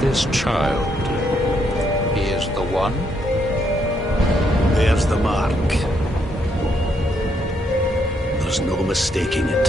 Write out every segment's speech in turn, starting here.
This child, he is the one? There's the mark. There's no mistaking it.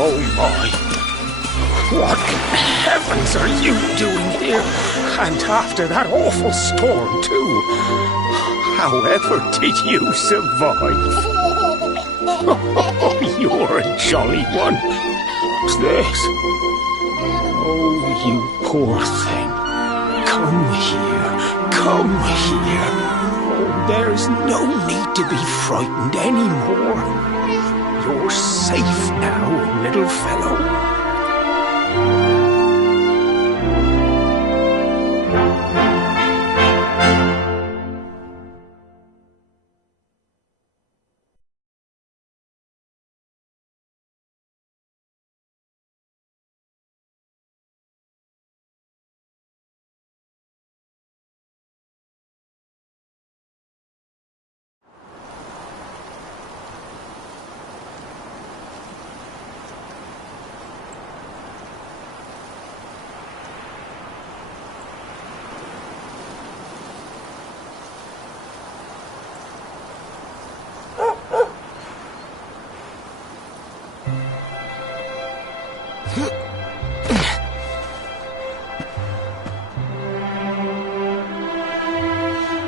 Oh my! What in heavens are you doing here? And after that awful storm, too. However did you survive? Oh, you're a jolly one. What's this? Oh, you poor thing. Come here. Come here. Oh, there's no need to be frightened anymore. You're safe now, little fellow.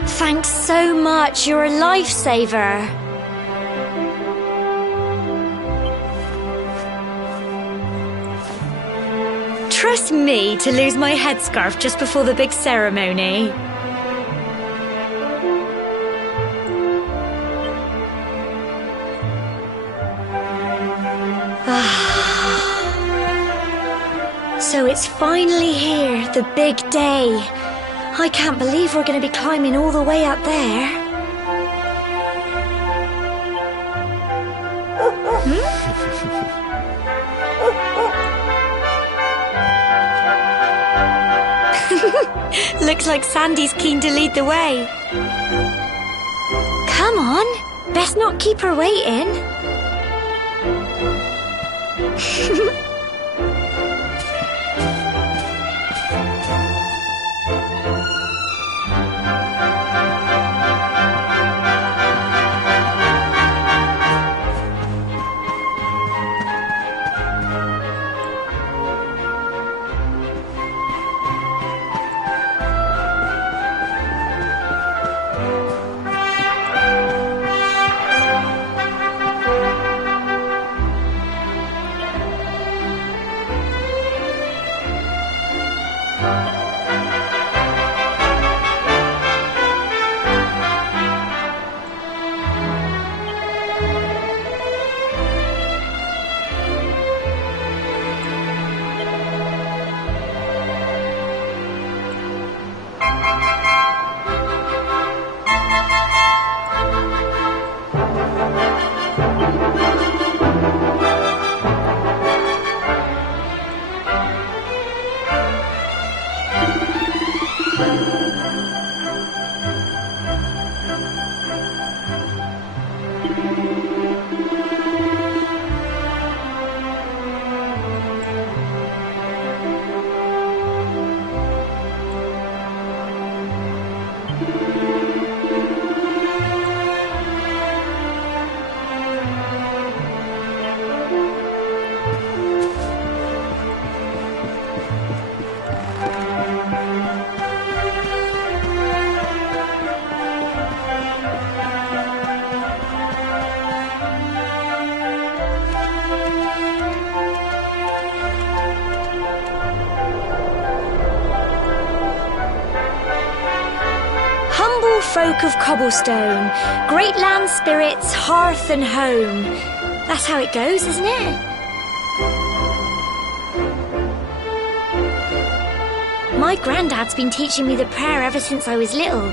Thanks so much, you're a lifesaver. Trust me to lose my headscarf just before the big ceremony. So it's finally here, the big day. I can't believe we're going to be climbing all the way up there. Looks like Sandy's keen to lead the way. Come on, best not keep her waiting. Folk of cobblestone, great land spirits, hearth and home. That's how it goes, isn't it? My granddad's been teaching me the prayer ever since I was little.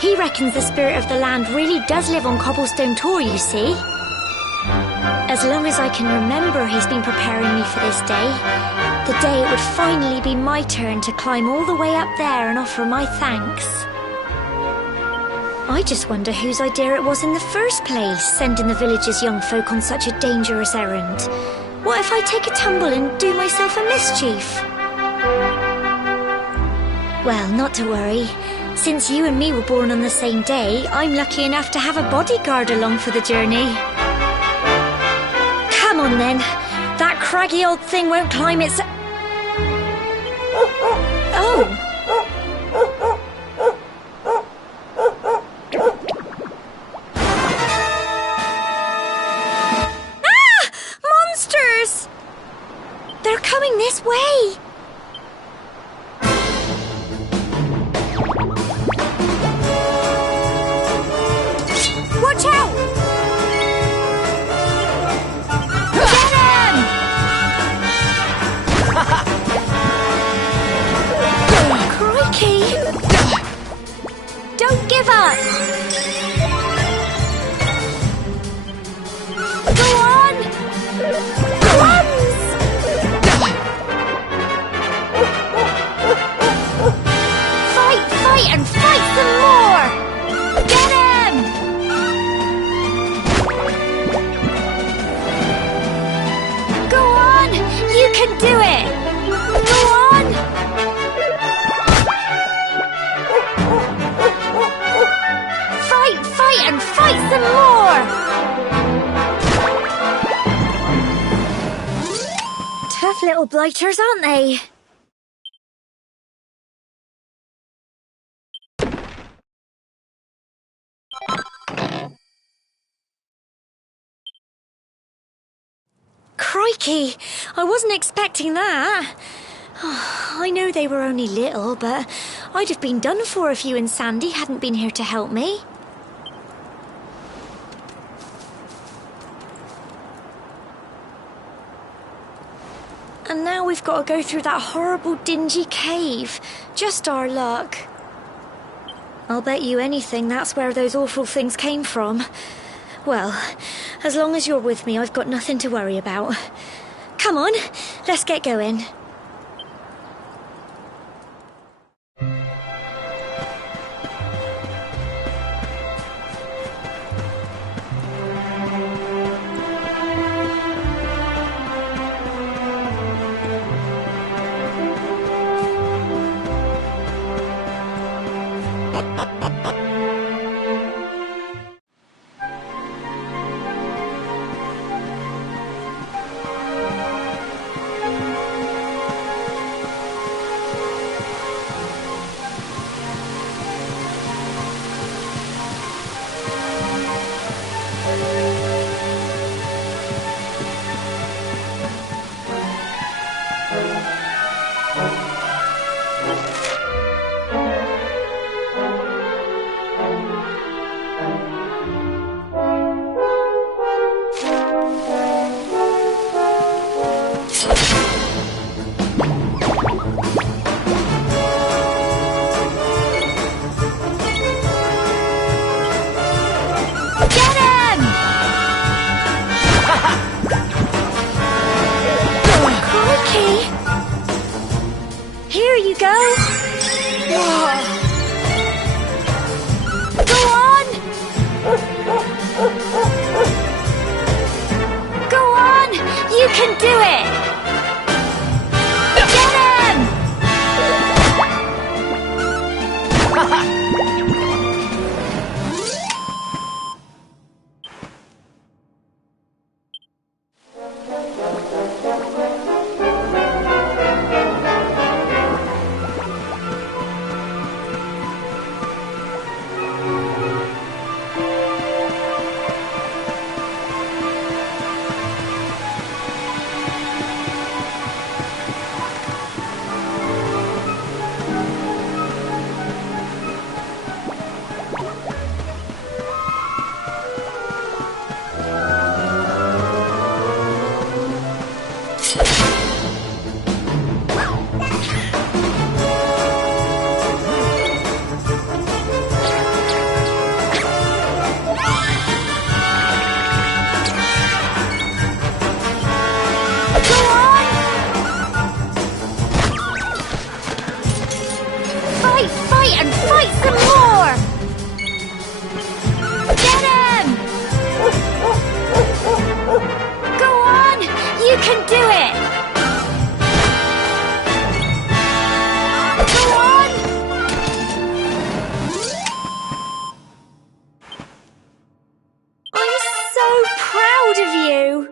He reckons the spirit of the land really does live on Cobblestone Tor, you see. As long as I can remember, he's been preparing me for this day. The day it would finally be my turn to climb all the way up there and offer my thanks. I just wonder whose idea it was in the first place, sending the village's young folk on such a dangerous errand. What if I take a tumble and do myself a mischief? Well, not to worry. Since you and me were born on the same day, I'm lucky enough to have a bodyguard along for the journey. Come on then. That craggy old thing won't climb its... Oh! This way! Watch out! Get him! Crikey! Don't give up! Go on! And fight some more! Get him! Go on! You can do it! Go on! Fight and fight some more! Tough little blighters, aren't they? Crikey, I wasn't expecting that. Oh, I know they were only little, but I'd have been done for if you and Sandy hadn't been here to help me. And now we've got to go through that horrible dingy cave. Just our luck. I'll bet you anything that's where those awful things came from. Well, as long as you're with me, I've got nothing to worry about. Come on, let's get going. you go. Go on! Go on! You can do it! Get him! Fight and fight some more! Get him! Go on! You can do it! Go on! I'm so proud of you!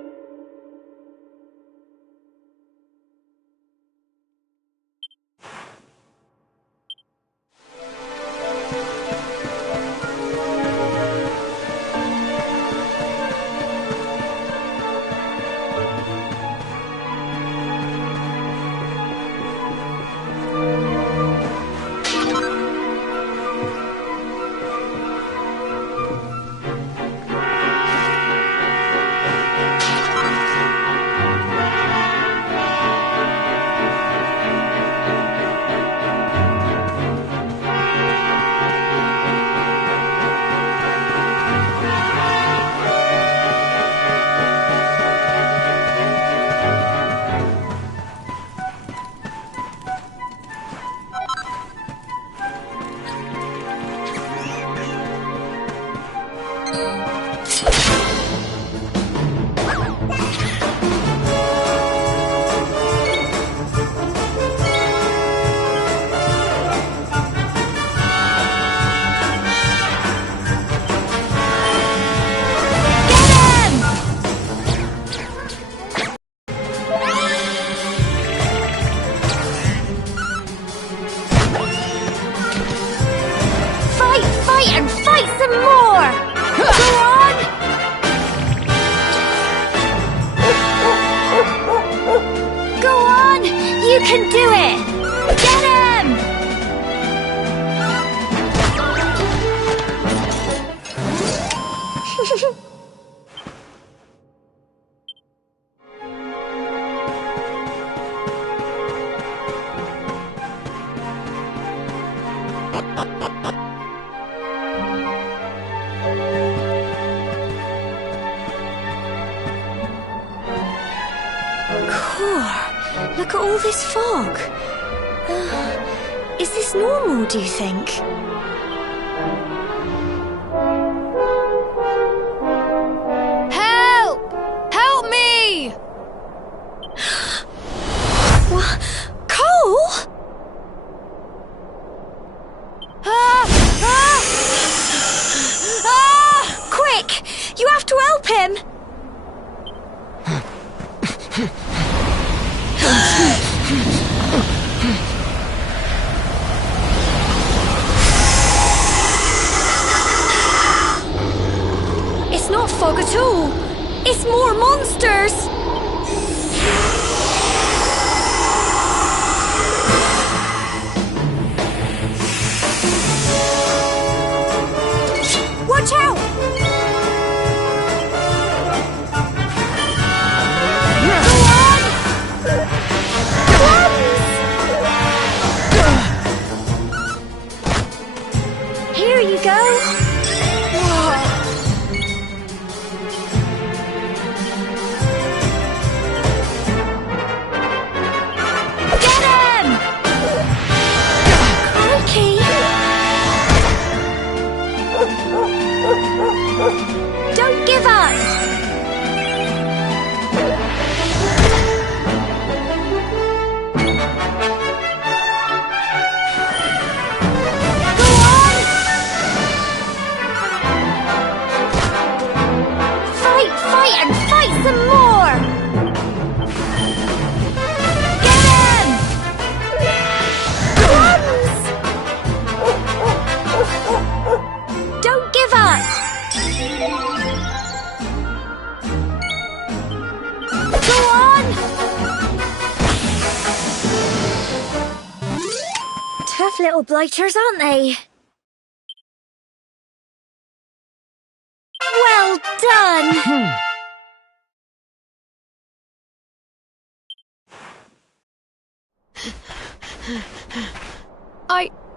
Fight and fight some more! Go on! Go on! You can do it! Get him! Look at all this fog. Is this normal, do you think? Help! Help me! What? Cole? Quick! You have to help him! tough little blighters, aren't they? Well done!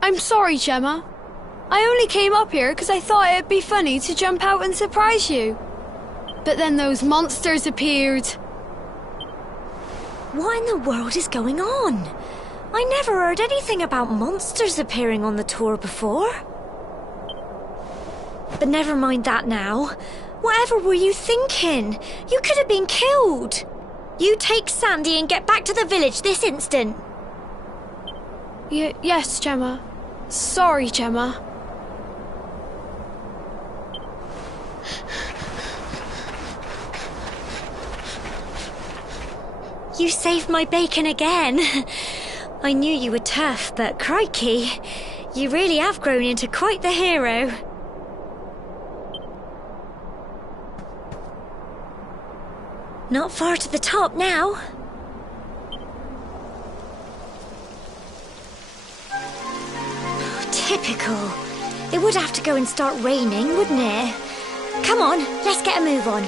I'm sorry, Gemma. I only came up here because I thought it'd be funny to jump out and surprise you. But then those monsters appeared. What in the world is going on? I never heard anything about monsters appearing on the tour before. But never mind that now. Whatever were you thinking? You could have been killed. You take Sandy and get back to the village this instant. Yes, Gemma. Sorry, Gemma. You saved my bacon again. I knew you were tough, but crikey, you really have grown into quite the hero. Not far to the top now. Typical. It would have to go and start raining, wouldn't it? Come on, let's get a move on.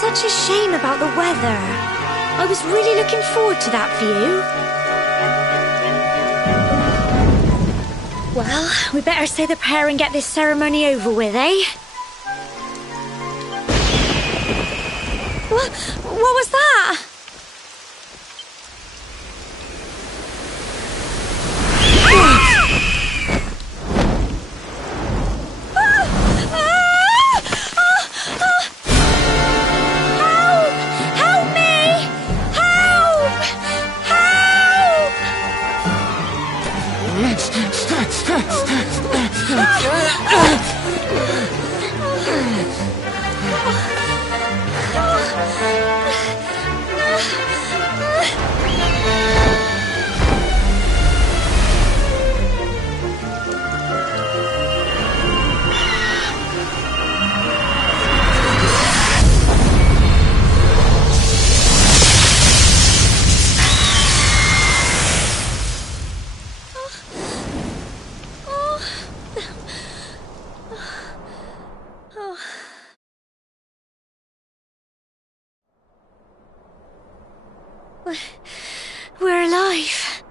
Such a shame about the weather. I was really looking forward to that view. Well, we better say the prayer and get this ceremony over with, eh? What was that? We're alive.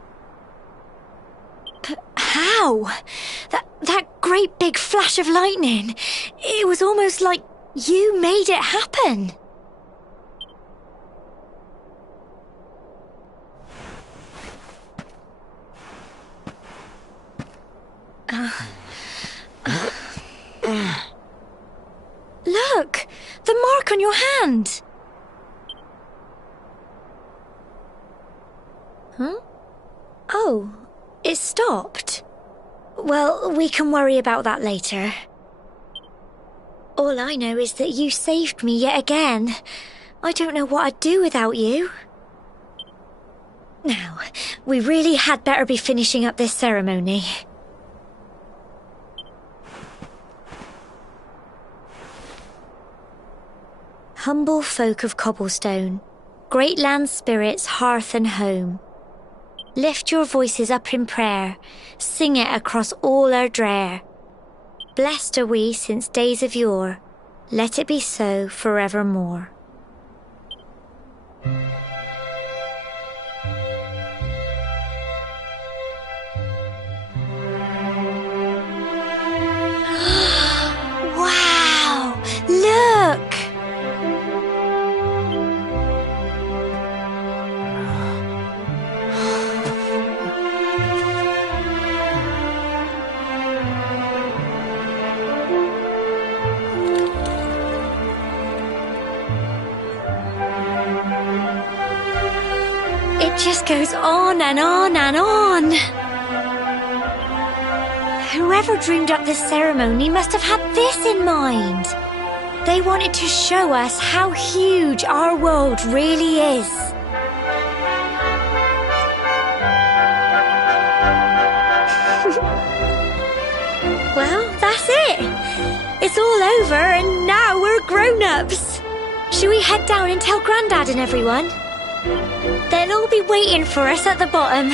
But how? That great big flash of lightning. It was almost like you made it happen. Look! The mark on your hand! Huh? Oh, it stopped. Well, we can worry about that later. All I know is that you saved me yet again. I don't know what I'd do without you. Now, We really had better be finishing up this ceremony. Humble folk of Cobblestone, great land spirits, hearth and home, lift your voices up in prayer, sing it across all our drear. Blessed are we since days of yore, let it be so forevermore. Wow! Look! It just goes on and on and on. Whoever dreamed up this ceremony must have had this in mind. They wanted to show us how huge our world really is. Well, that's it. It's all over and now we're grown-ups. Should we head down and tell Grandad and everyone? They'll all be waiting for us at the bottom.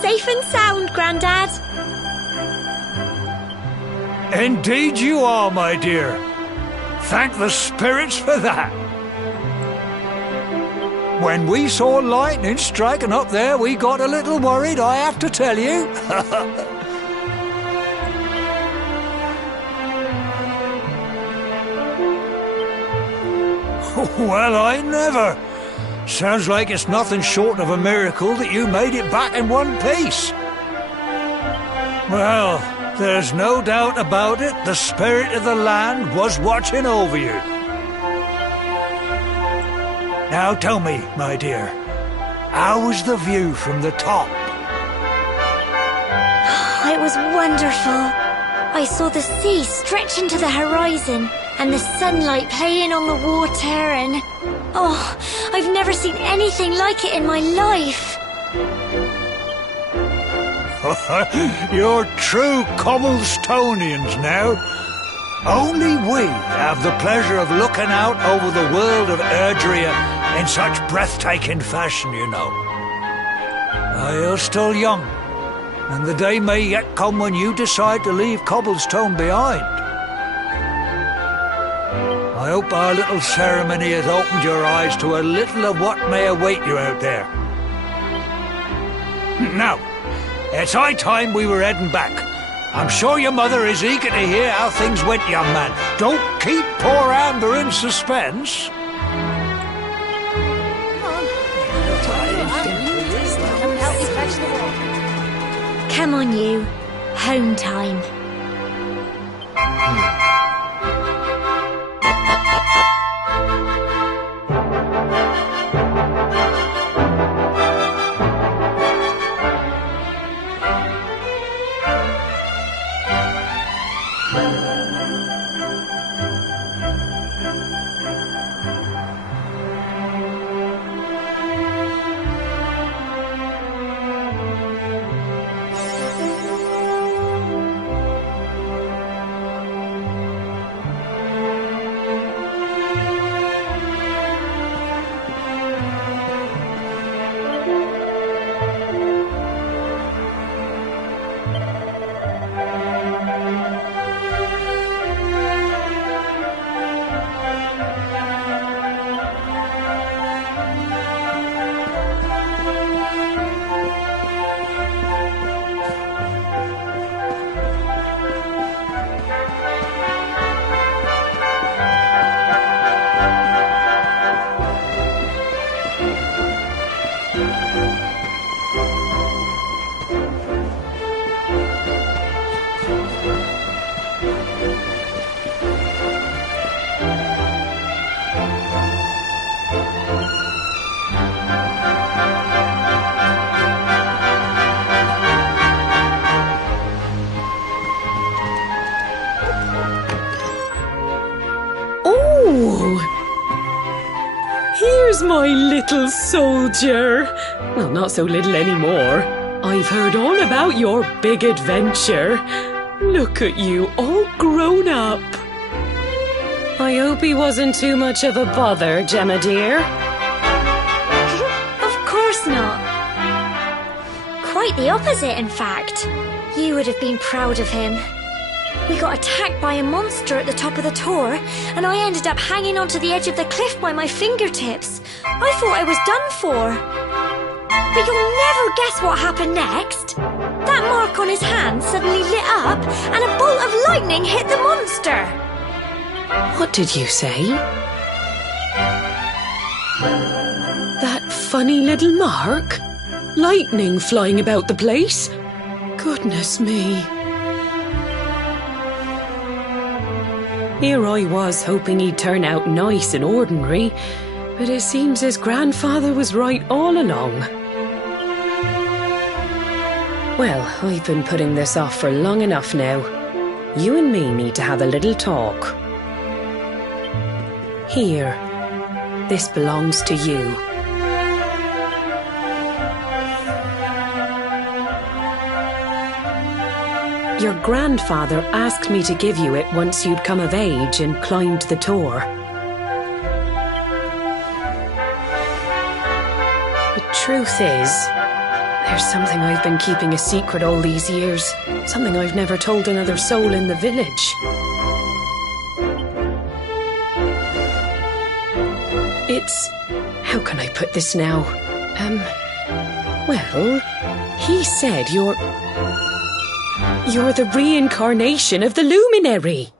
Safe and sound, Grandad. Indeed you are, my dear. Thank the spirits for that. When we saw lightning striking up there, we got a little worried, I have to tell you. Well, I never. Sounds like it's nothing short of a miracle that you made it back in one piece. Well, there's no doubt about it, the spirit of the land was watching over you. Now tell me, my dear, how was the view from the top? It was wonderful. I saw the sea stretch into the horizon and the sunlight playing on the water and... Oh, I've never seen anything like it in my life. You're true Cobblestonians now. Only we have the pleasure of looking out over the world of Erdrea in such breathtaking fashion, you know. You're still young, and the day may yet come when you decide to leave Cobblestone behind. I hope our little ceremony has opened your eyes to a little of what may await you out there. Now, it's high time we were heading back. I'm sure your mother is eager to hear how things went, young man. Don't keep poor Amber in suspense. Come on, you. Home time. Here's my little soldier. Well, not so little anymore. I've heard all about your big adventure. Look at you, all grown up. I hope he wasn't too much of a bother, Gemma dear. Of course not. Quite the opposite, in fact. You would have been proud of him. We got attacked by a monster at the top of the tor, and I ended up hanging onto the edge of the cliff by my fingertips. I thought I was done for. But you'll never guess what happened next. That mark on his hand suddenly lit up, and a bolt of lightning hit the monster. What did you say? That funny little mark? Lightning flying about the place? Goodness me. Here I was hoping he'd turn out nice and ordinary, but it seems his grandfather was right all along. Well, I've been putting this off for long enough now. You and me need to have a little talk. Here, this belongs to you. Your grandfather asked me to give you it once you'd come of age and climbed the tor. The truth is, there's something I've been keeping a secret all these years. Something I've never told another soul in the village. It's... how can I put this now? Well, he said you're the reincarnation of the luminary.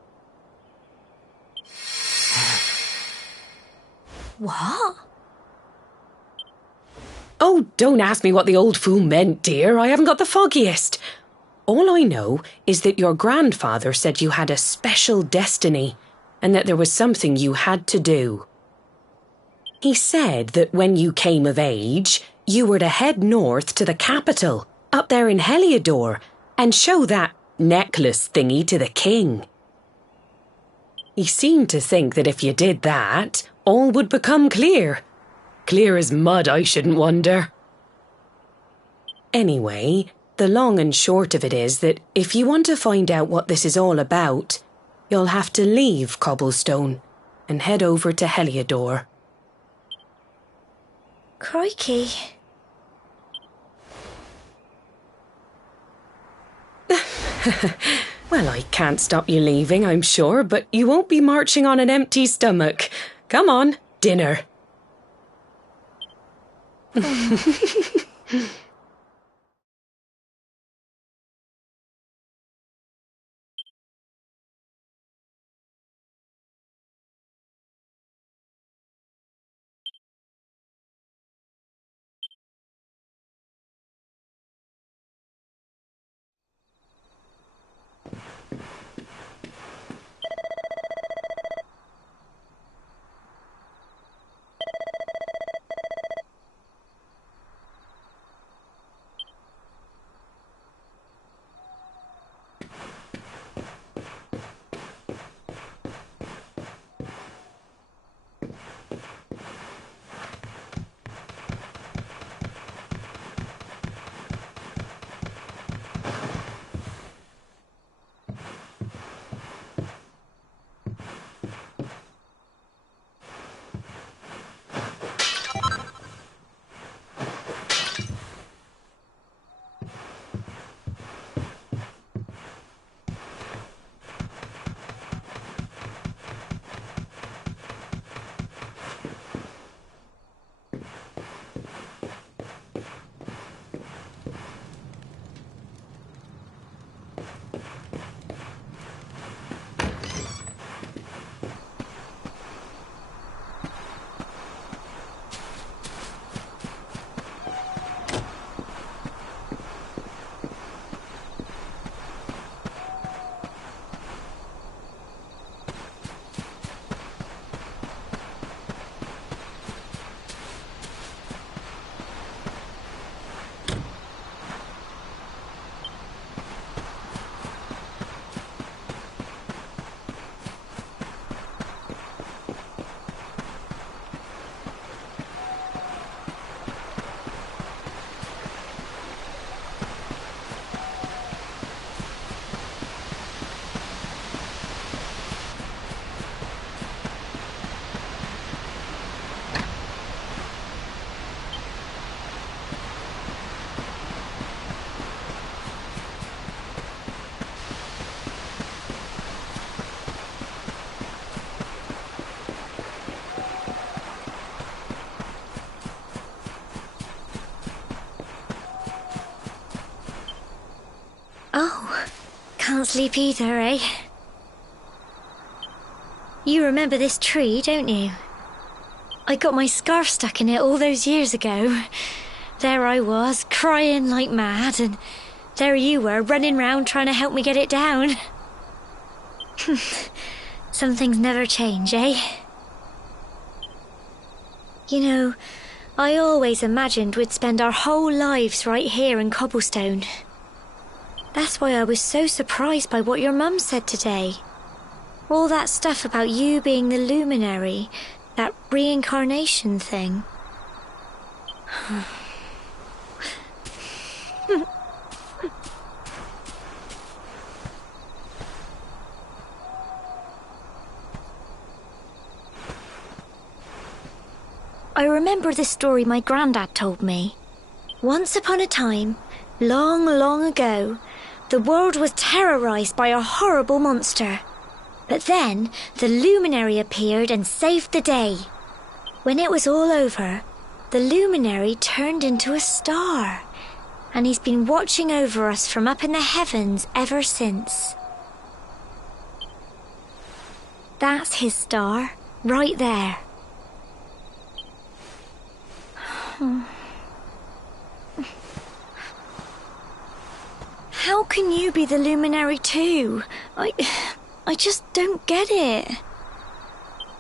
What? Oh, don't ask me what the old fool meant, dear. I haven't got the foggiest. All I know is that your grandfather said you had a special destiny and that there was something you had to do. He said that when you came of age, you were to head north to the capital, up there in Heliodor, and show that necklace thingy to the king. He seemed to think that if you did that, all would become clear. Clear as mud, I shouldn't wonder. Anyway, the long and short of it is that if you want to find out what this is all about, you'll have to leave Cobblestone and head over to Heliodor. Crikey. Well, I can't stop you leaving, I'm sure, but you won't be marching on an empty stomach. Come on, dinner. can't sleep either, eh? You remember this tree, don't you? I got my scarf stuck in it all those years ago. There I was, crying like mad, and there you were, running round trying to help me get it down. Some things never change, eh? You know, I always imagined we'd spend our whole lives right here in Cobblestone. That's why I was so surprised by what your mum said today. All that stuff about you being the luminary, that reincarnation thing. I remember the story my granddad told me. Once upon a time, long, long ago, the world was terrorized by a horrible monster. But then the luminary appeared and saved the day. When it was all over, the luminary turned into a star, and he's been watching over us from up in the heavens ever since. That's his star, right there. How can you be the luminary too? I just don't get it.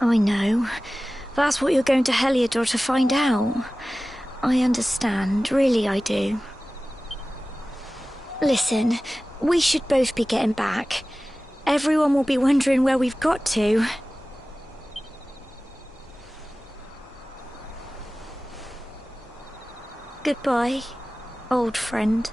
I know. That's what you're going to Heliodor to find out. I understand, really I do. Listen, we should both be getting back. Everyone will be wondering where we've got to. Goodbye, old friend.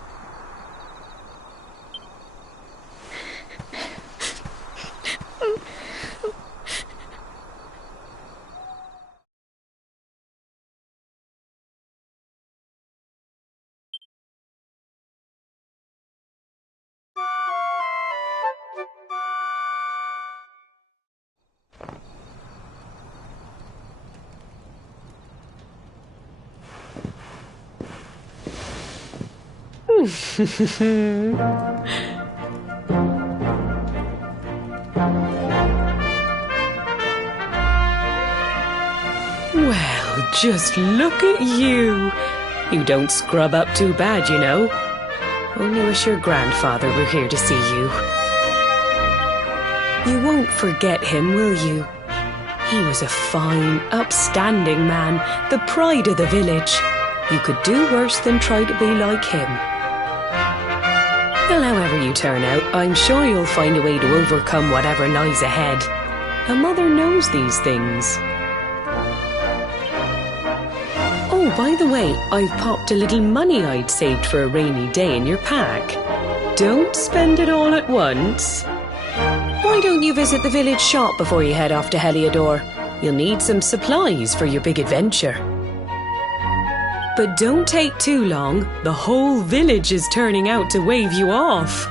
Well, just look at you. You don't scrub up too bad, you know. Only wish your grandfather were here to see you. You won't forget him, will you? He was a fine, upstanding man, the pride of the village. You could do worse than try to be like him. Well, however you turn out, I'm sure you'll find a way to overcome whatever lies ahead. A mother knows these things. Oh, by the way, I've popped a little money I'd saved for a rainy day in your pack. Don't spend it all at once. Why don't you visit the village shop before you head off to Heliodor? You'll need some supplies for your big adventure. But don't take too long. The whole village is turning out to wave you off.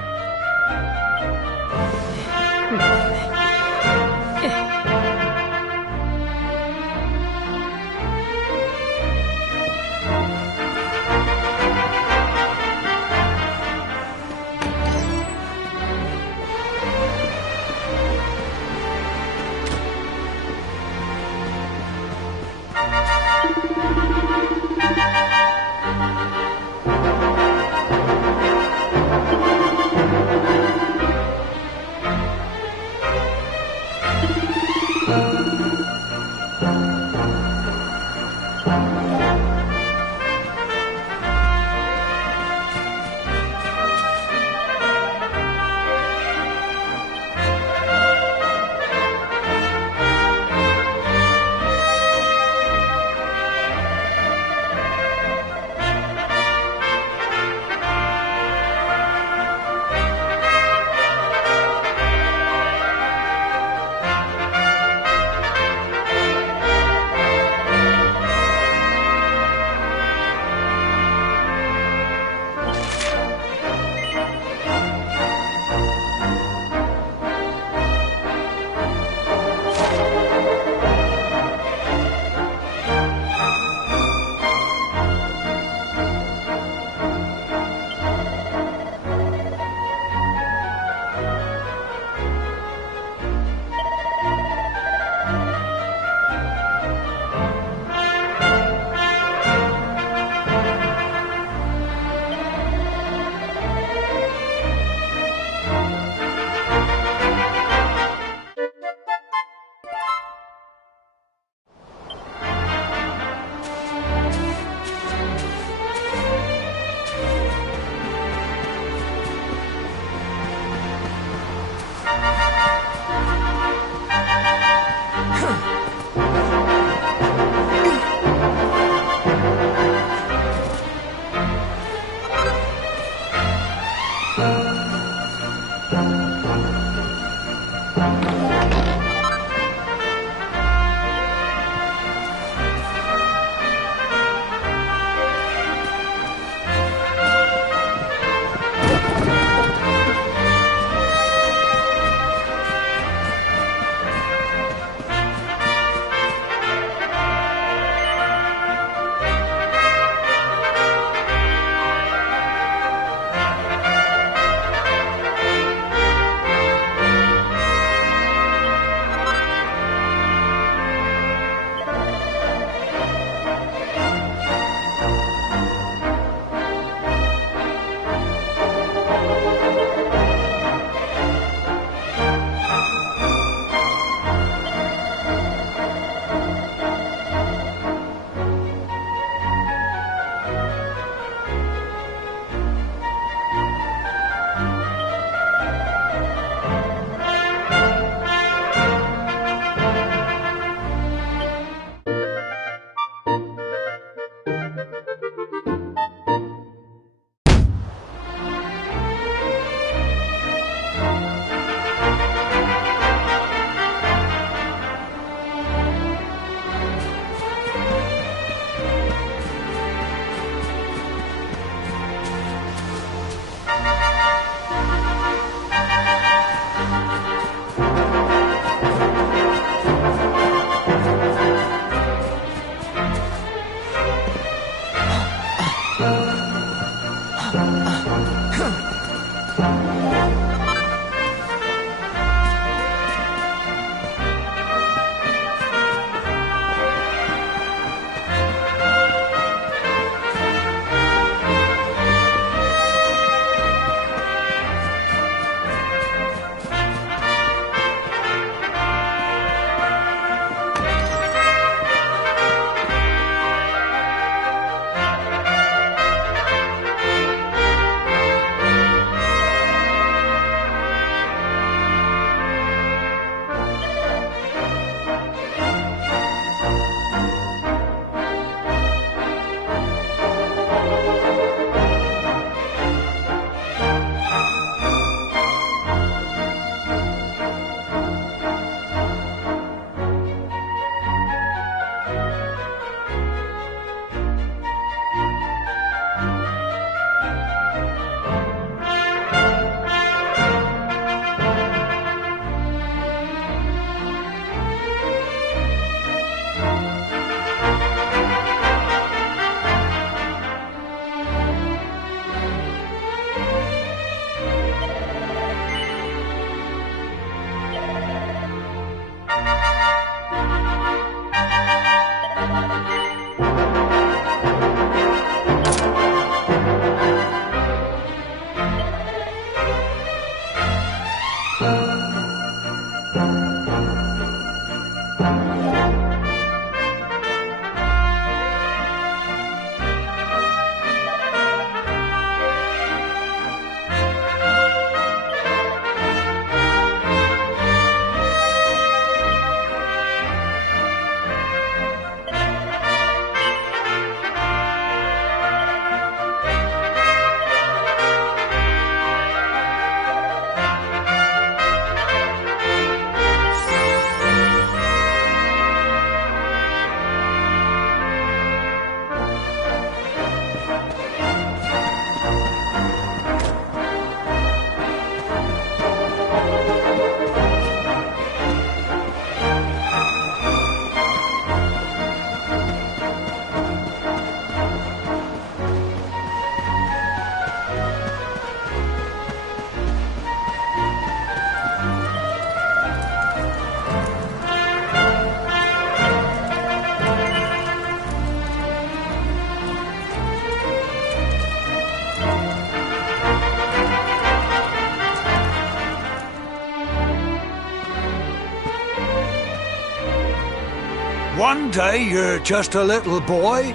One day you're just a little boy,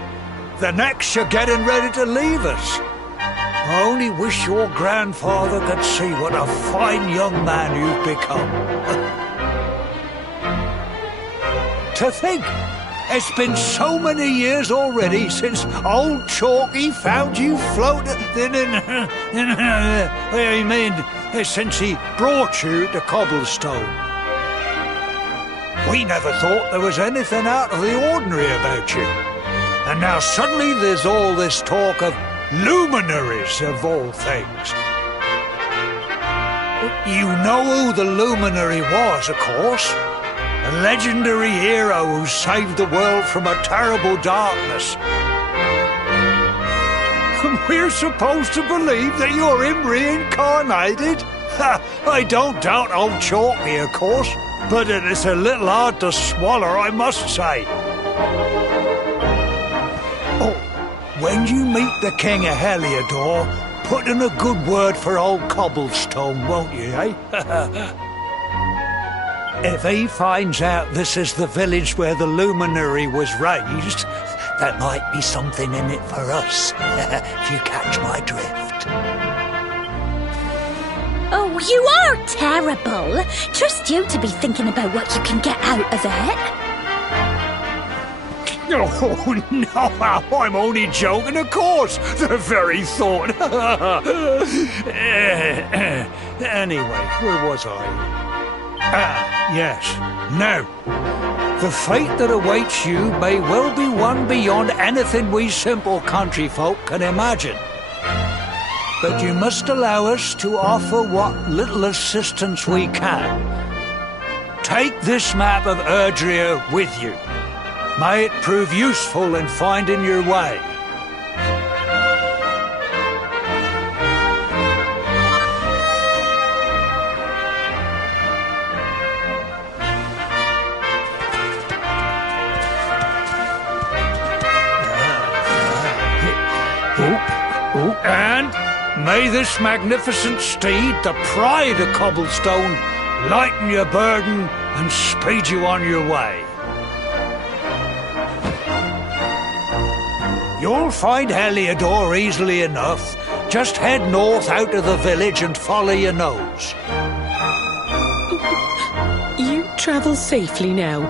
the next you're getting ready to leave us. I only wish your grandfather could see what a fine young man you've become. To think, it's been so many years already since old Chalky found you floating since he brought you to Cobblestone. We never thought there was anything out of the ordinary about you. And now suddenly there's all this talk of luminaries of all things. You know who the luminary was, of course. A legendary hero who saved the world from a terrible darkness. And we're supposed to believe that you're him reincarnated? I don't doubt old Chalky, of course, but it is a little hard to swallow, I must say. Oh, when you meet the King of Heliodor, put in a good word for old Cobblestone, won't you, eh? If he finds out this is the village where the luminary was raised, there might be something in it for us, if you catch my drift. Oh, you are terrible. Trust you to be thinking about what you can get out of it. Oh, no, I'm only joking, of course. The very thought. Anyway, where was I? Yes. Now, the fate that awaits you may well be one beyond anything we simple country folk can imagine. But you must allow us to offer what little assistance we can. Take this map of Erdrea with you. May it prove useful in finding your way. And may this magnificent steed, the pride of Cobblestone, lighten your burden and speed you on your way. You'll find Heliodor easily enough. Just head north out of the village and follow your nose. You travel safely now.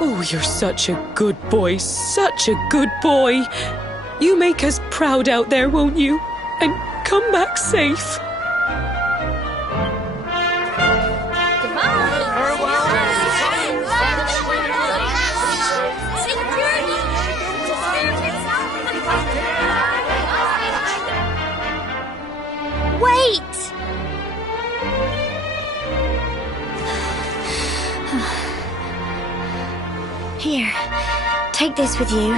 Oh, you're such a good boy, such a good boy. You make us proud out there, won't you? And come back safe. Wait! Here, take this with you.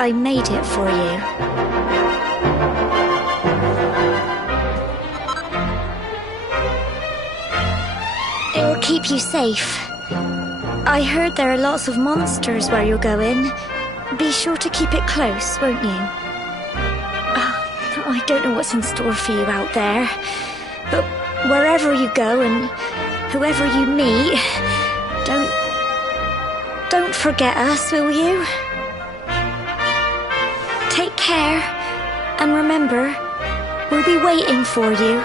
I made it for you. It'll keep you safe. I heard there are lots of monsters where you're going. Be sure to keep it close, won't you? I don't know what's in store for you out there, but wherever you go and whoever you meet, don't forget us, will you? Take care, and remember, we'll be waiting for you.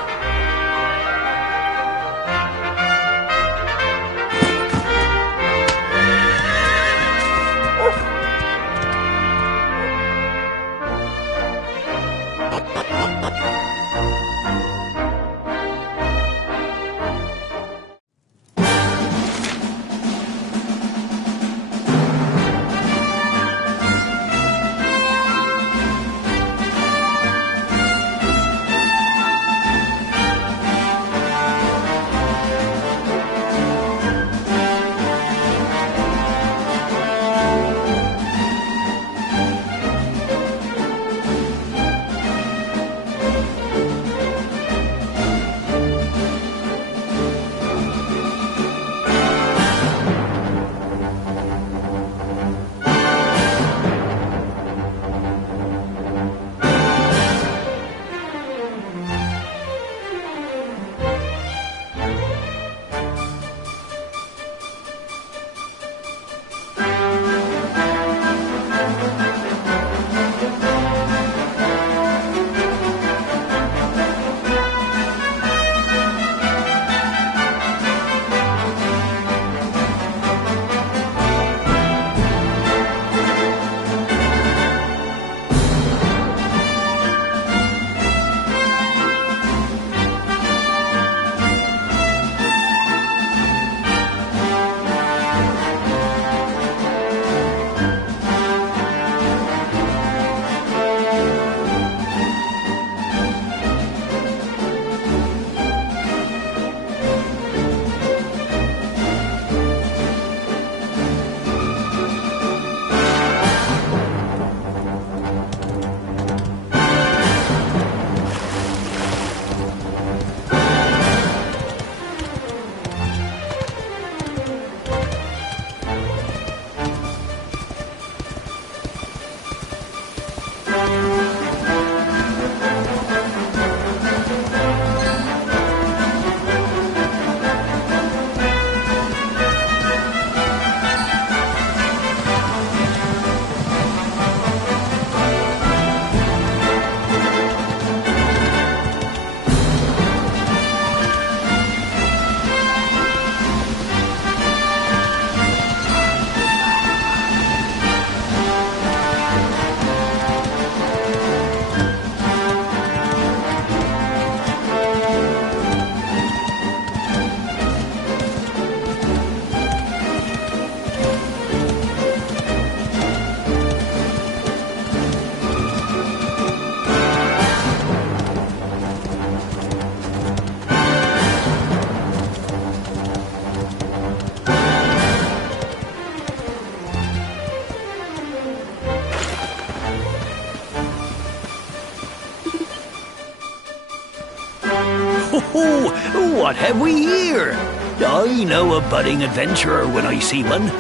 Oh, what have we here? I know a budding adventurer when I see one.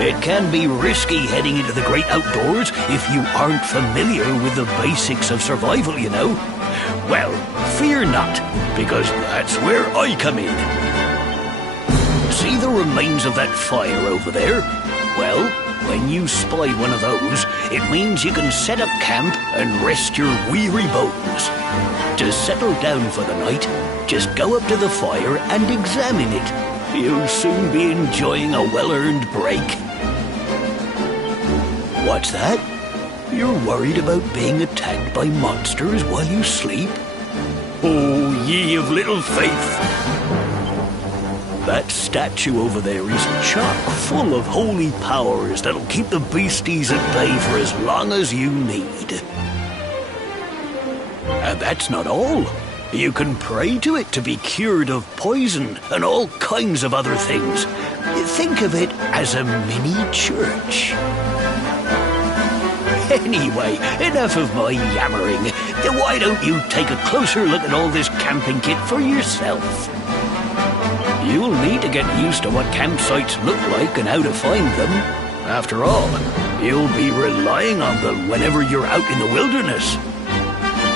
It can be risky heading into the great outdoors if you aren't familiar with the basics of survival, you know. Well, fear not, because that's where I come in. See the remains of that fire over there? Well, when you spy one of those, it means you can set up camp and rest your weary bones. To settle down for the night, just go up to the fire and examine it. You'll soon be enjoying a well-earned break. What's that? You're worried about being attacked by monsters while you sleep? Oh, ye of little faith! That statue over there is chock full of holy powers that'll keep the beasties at bay for as long as you need. And that's not all. You can pray to it to be cured of poison and all kinds of other things. Think of it as a mini church. Anyway, enough of my yammering. Why don't you take a closer look at all this camping kit for yourself? You'll need to get used to what campsites look like and how to find them. After all, you'll be relying on them whenever you're out in the wilderness.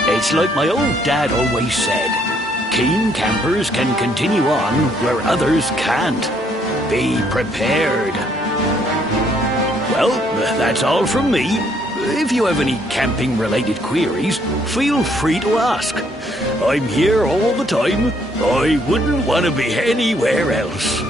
It's like my old dad always said, keen campers can continue on where others can't. Be prepared. Well, that's all from me. If you have any camping-related queries, feel free to ask. I'm here all the time. I wouldn't want to be anywhere else.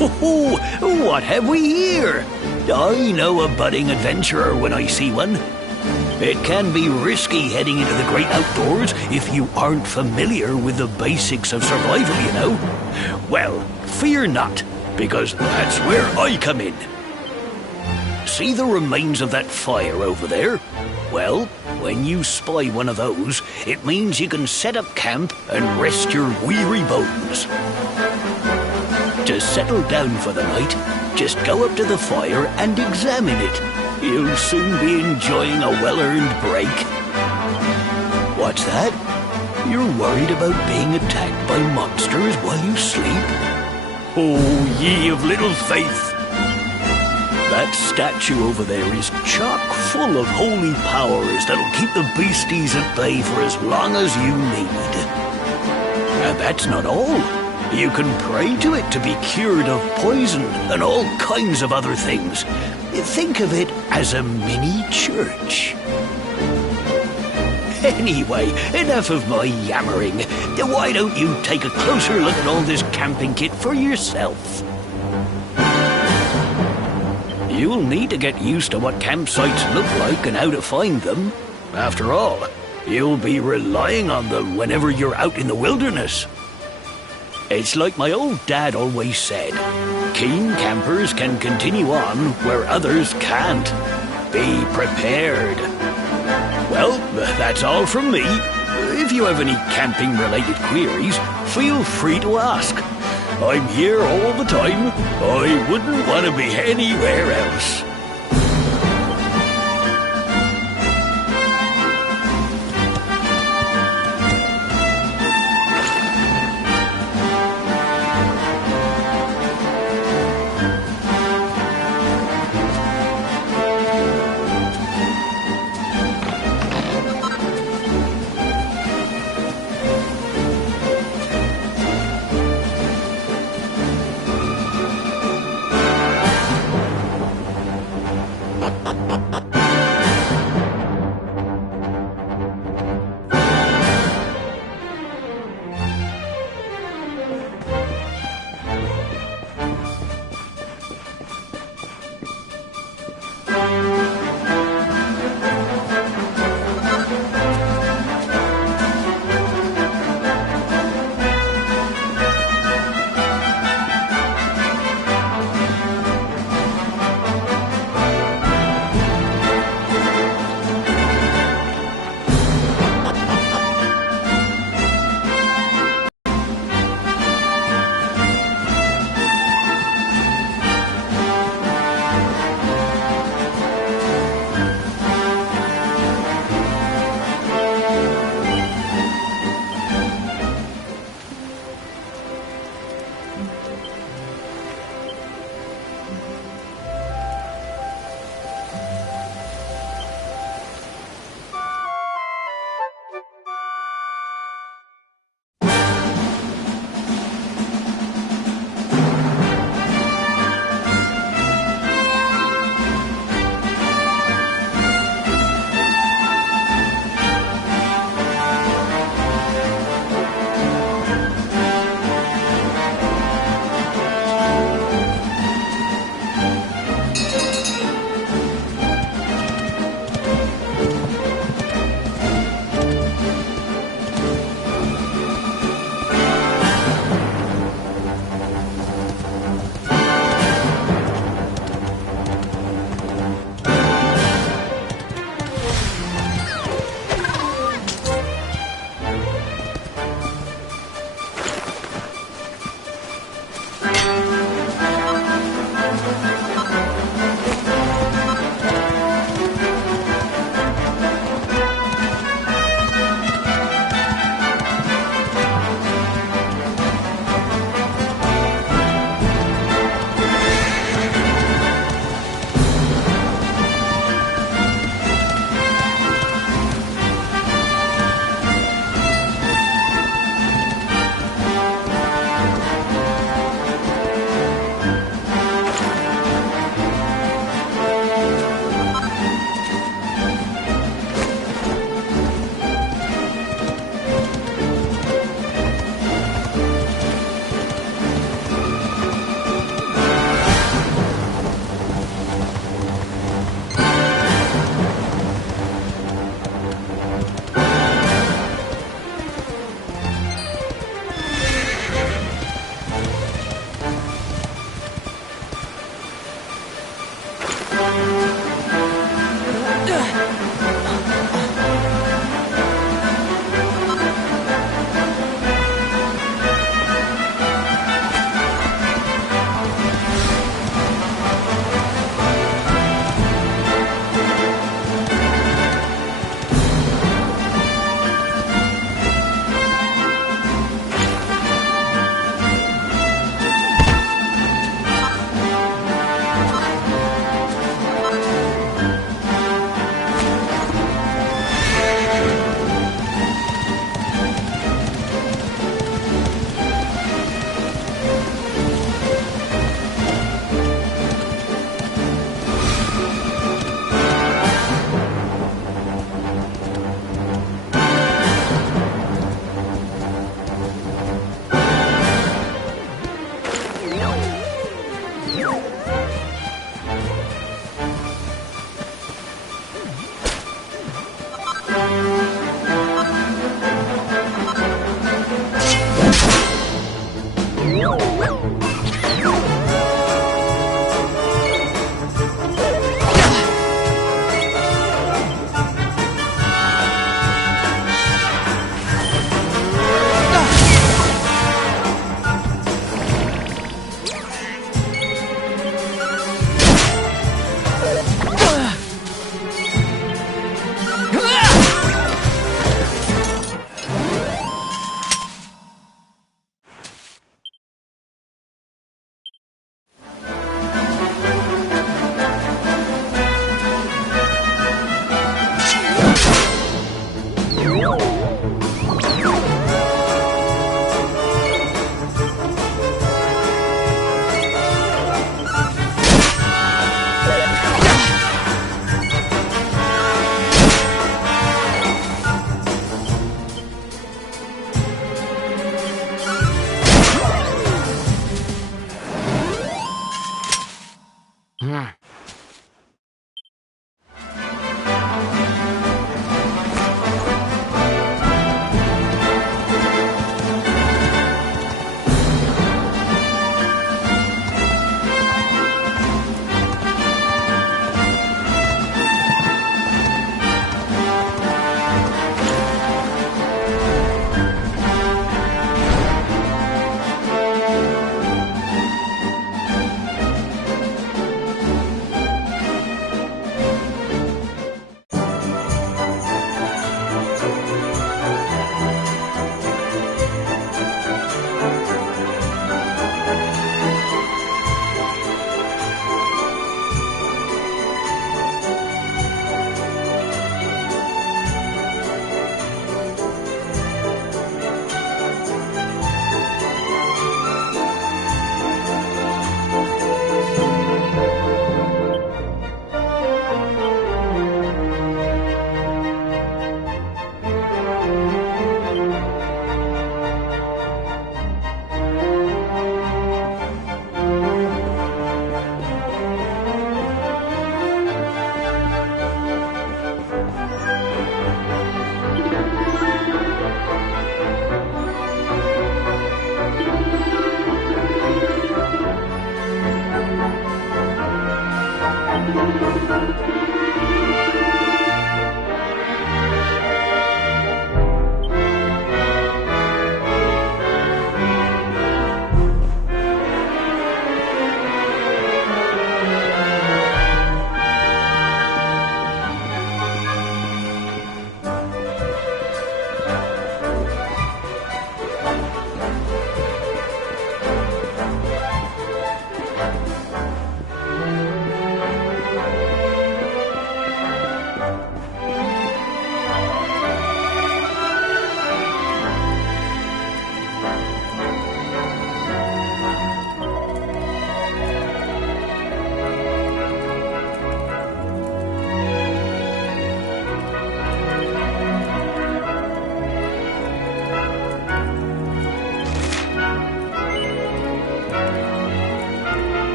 Oh, what have we here? I know a budding adventurer when I see one. It can be risky heading into the great outdoors if you aren't familiar with the basics of survival, you know. Well, fear not, because that's where I come in. See the remains of that fire over there? Well, when you spy one of those, it means you can set up camp and rest your weary bones. To settle down for the night, just go up to the fire and examine it. You'll soon be enjoying a well-earned break. What's that? You're worried about being attacked by monsters while you sleep? Oh, ye of little faith! That statue over there is chock full of holy powers that'll keep the beasties at bay for as long as you need. And that's not all. You can pray to it to be cured of poison and all kinds of other things. Think of it as a mini church. Anyway, enough of my yammering. Why don't you take a closer look at all this camping kit for yourself? You'll need to get used to what campsites look like and how to find them. After all, you'll be relying on them whenever you're out in the wilderness. It's like my old dad always said, keen campers can continue on where others can't. Be prepared. Well, that's all from me. If you have any camping-related queries, feel free to ask. I'm here all the time. I wouldn't want to be anywhere else.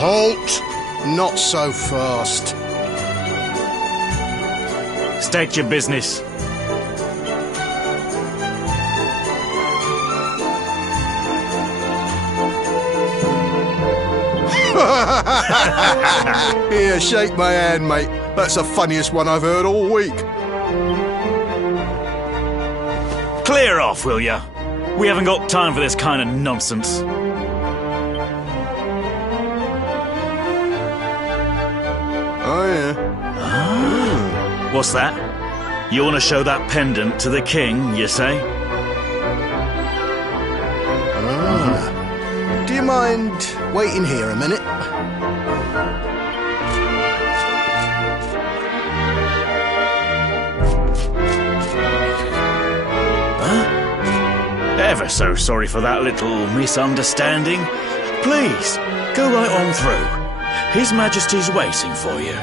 Halt! Not so fast. State your business. Here, shake my hand, mate. That's the funniest one I've heard all week. Clear off, will ya? We haven't got time for this kind of nonsense. Oh, yeah. What's that? You want to show that pendant to the king, you say? Do you mind waiting here a minute? Ever so sorry for that little misunderstanding. Please, go right on through. His Majesty's waiting for you.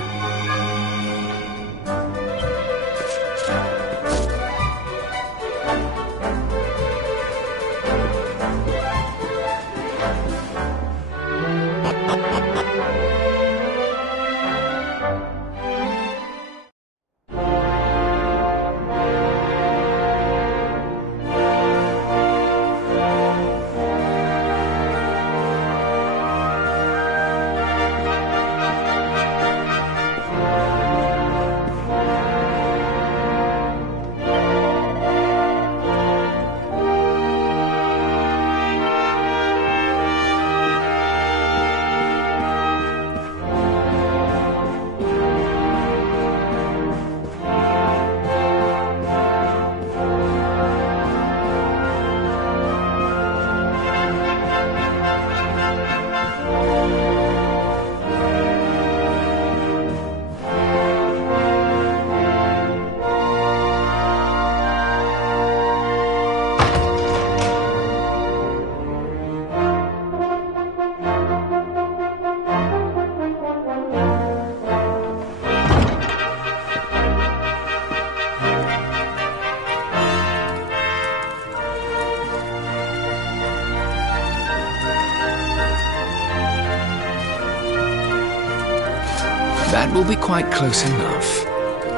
That will be quite close enough.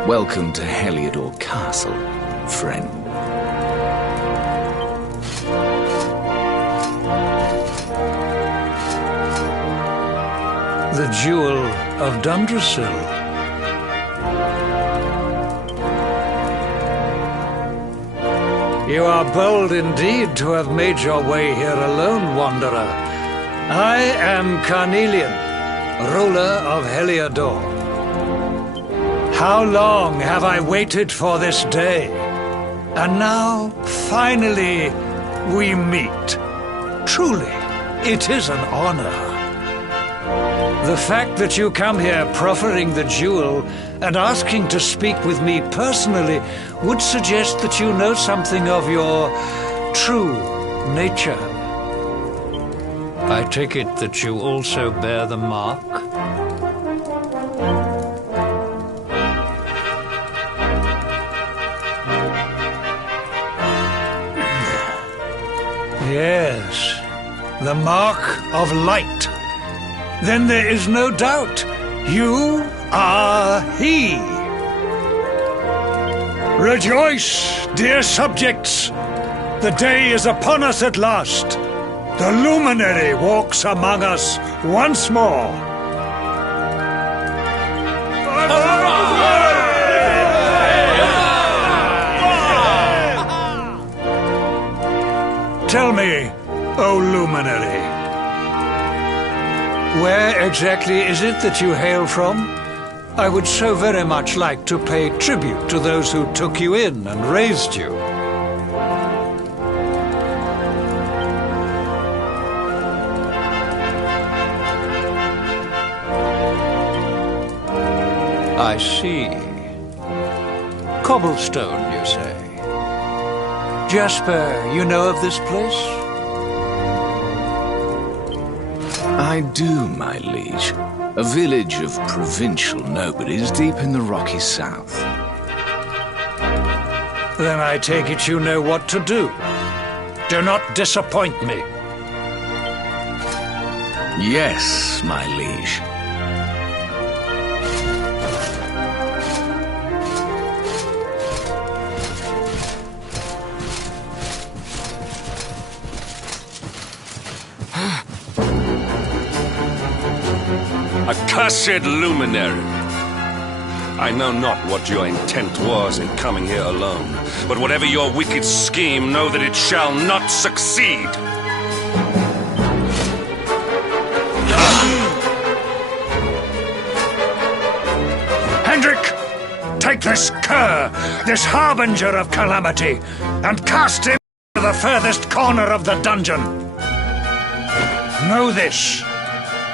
Welcome to Heliodor Castle, friend. The Jewel of Dundrasil. You are bold indeed to have made your way here alone, Wanderer. I am Carnelian, ruler of Heliodor. How long have I waited for this day? And now, finally, we meet. Truly, it is an honor. The fact that you come here proffering the jewel and asking to speak with me personally would suggest that you know something of your true nature. I take it that you also bear the mark? Yes, the mark of light. Then there is no doubt. You are he. Rejoice, dear subjects. The day is upon us at last. The luminary walks among us once more. Tell me, O luminary, where exactly is it that you hail from? I would so very much like to pay tribute to those who took you in and raised you. I see. Cobblestone, you say? Jasper, you know of this place? I do, my liege. A village of provincial nobodies deep in the rocky south. Then I take it you know what to do. Do not disappoint me. Yes, my liege. Accursed luminary! I know not what your intent was in coming here alone, but whatever your wicked scheme, know that it shall not succeed! Hendrik! Take this cur, this harbinger of calamity, and cast him to the furthest corner of the dungeon. Know this.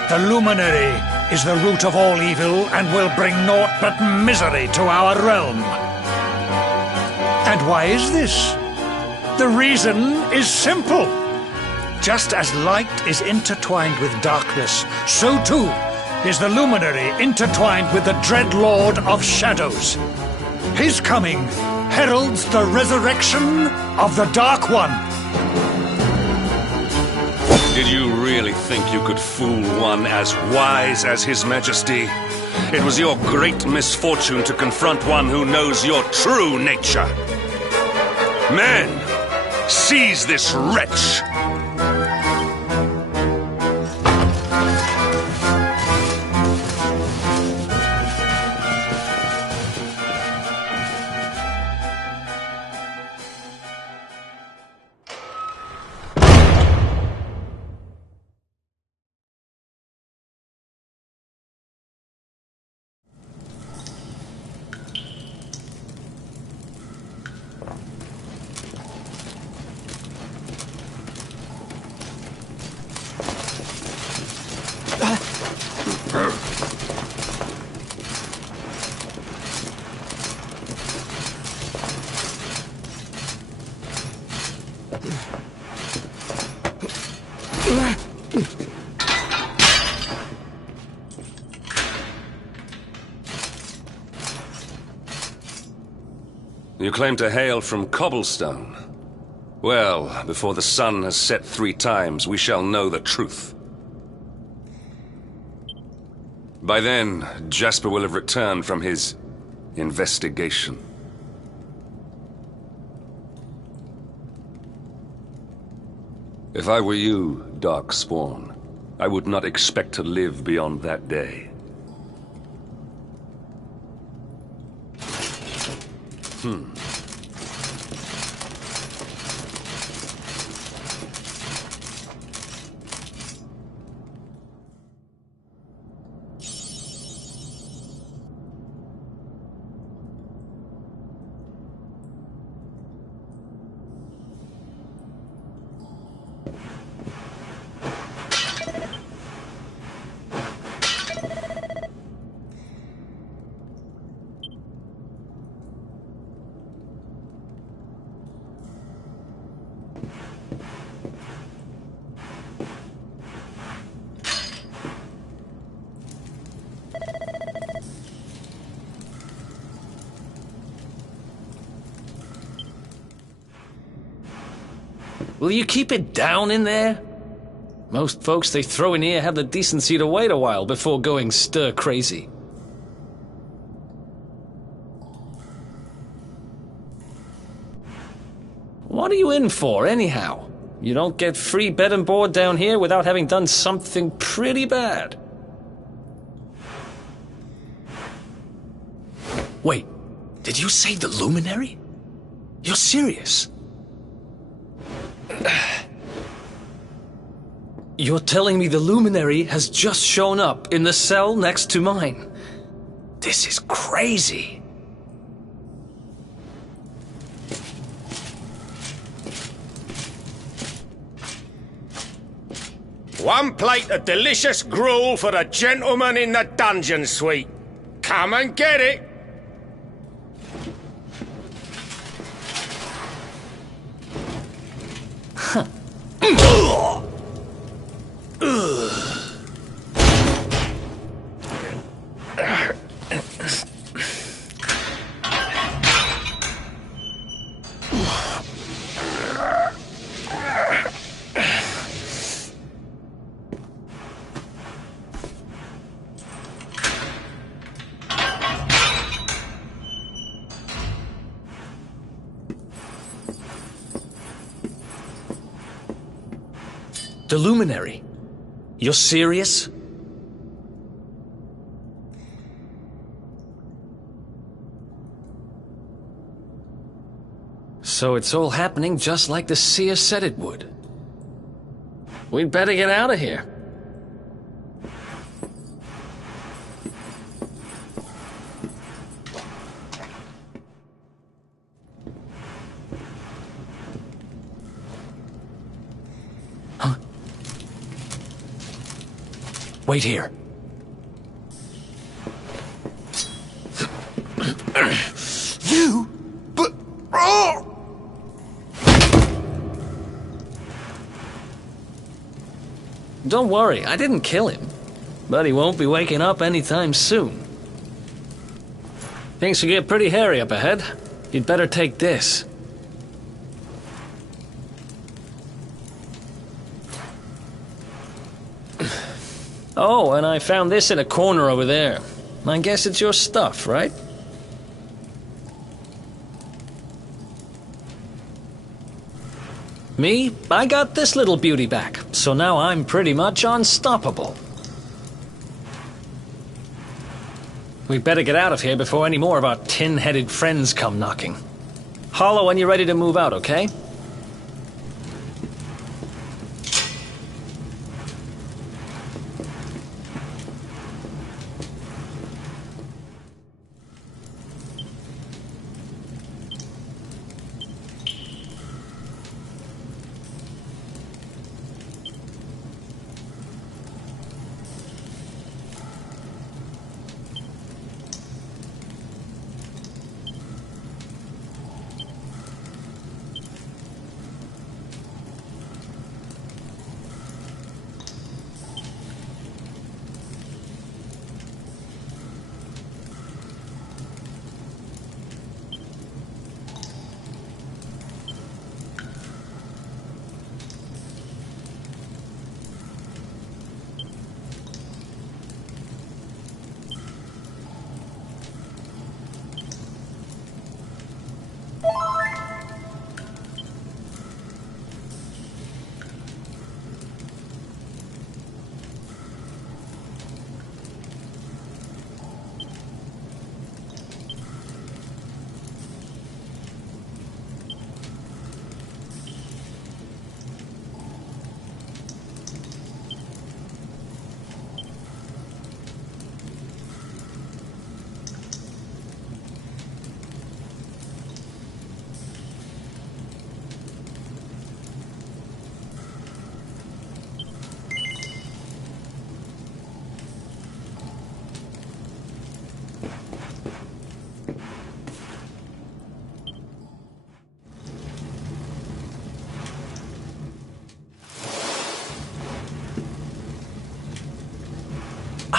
The luminary is the root of all evil and will bring naught but misery to our realm. And why is this? The reason is simple. Just as light is intertwined with darkness, so too is the luminary intertwined with the dread Lord of Shadows. His coming heralds the resurrection of the Dark One. Did you really think you could fool one as wise as His Majesty? It was your great misfortune to confront one who knows your true nature. Men, seize this wretch! You claim to hail from Cobblestone. Well, before the sun has set 3 times, we shall know the truth. By then, Jasper will have returned from his investigation. If I were you, Darkspawn, I would not expect to live beyond that day. Will you keep it down in there? Most folks they throw in here have the decency to wait a while before going stir-crazy. What are you in for, anyhow? You don't get free bed and board down here without having done something pretty bad. Wait, did you say the Luminary? You're serious? You're telling me the Luminary has just shown up in the cell next to mine? This is crazy. One plate of delicious gruel for the gentleman in the dungeon suite. Come and get it. Huh. The Luminary? You're serious? So it's all happening just like the seer said it would. We'd better get out of here. Huh? Wait here. You? But... Oh! Don't worry, I didn't kill him. But he won't be waking up anytime soon. Things could get pretty hairy up ahead. You'd better take this. Oh, and I found this in a corner over there. I guess it's your stuff, right? Me, I got this little beauty back, so now I'm pretty much unstoppable. We'd better get out of here before any more of our tin-headed friends come knocking. Holler when you're ready to move out, okay?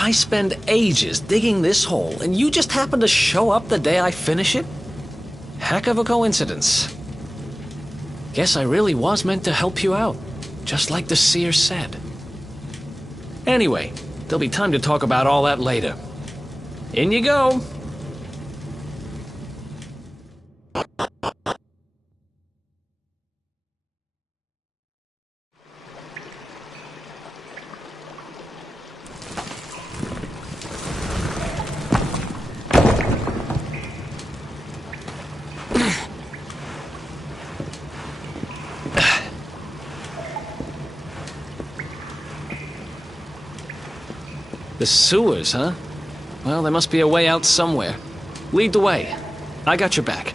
I spend ages digging this hole, and you just happen to show up the day I finish it? Heck of a coincidence. Guess I really was meant to help you out, just like the seer said. Anyway, there'll be time to talk about all that later. In you go. The sewers, huh? Well, there must be a way out somewhere. Lead the way. I got your back.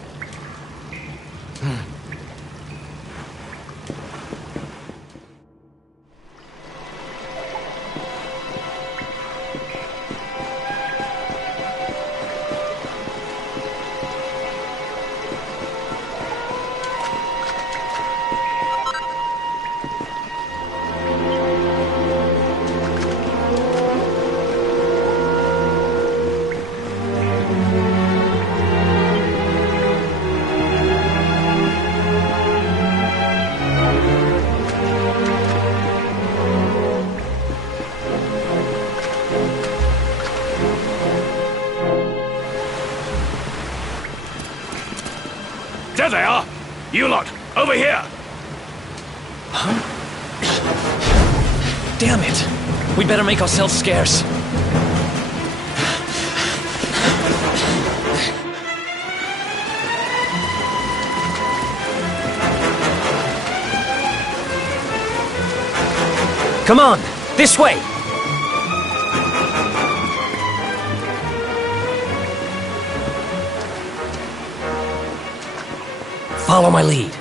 There they are! You lot, over here! Huh? Damn it! We better make ourselves scarce. Come on, this way! Follow my lead.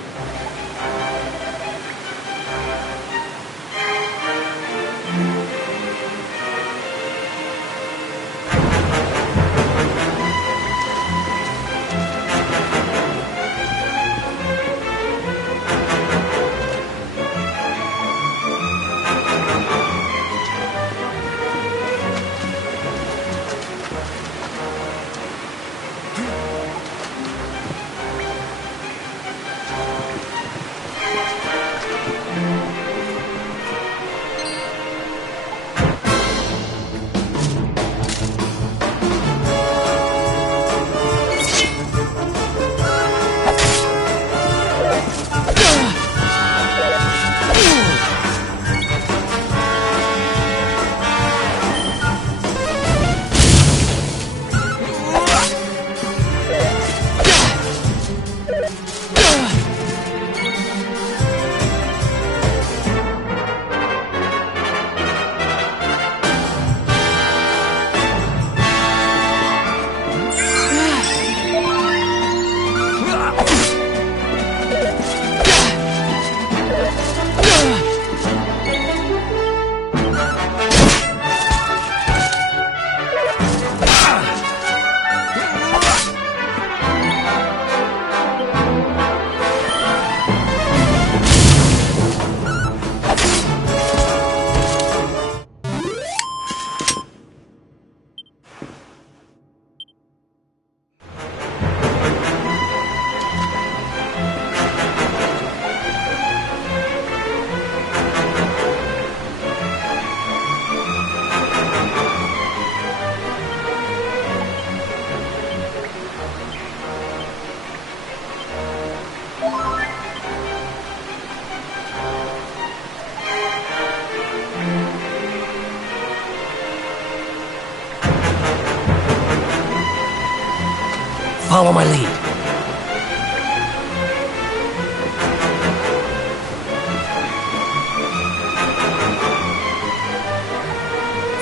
Follow my lead.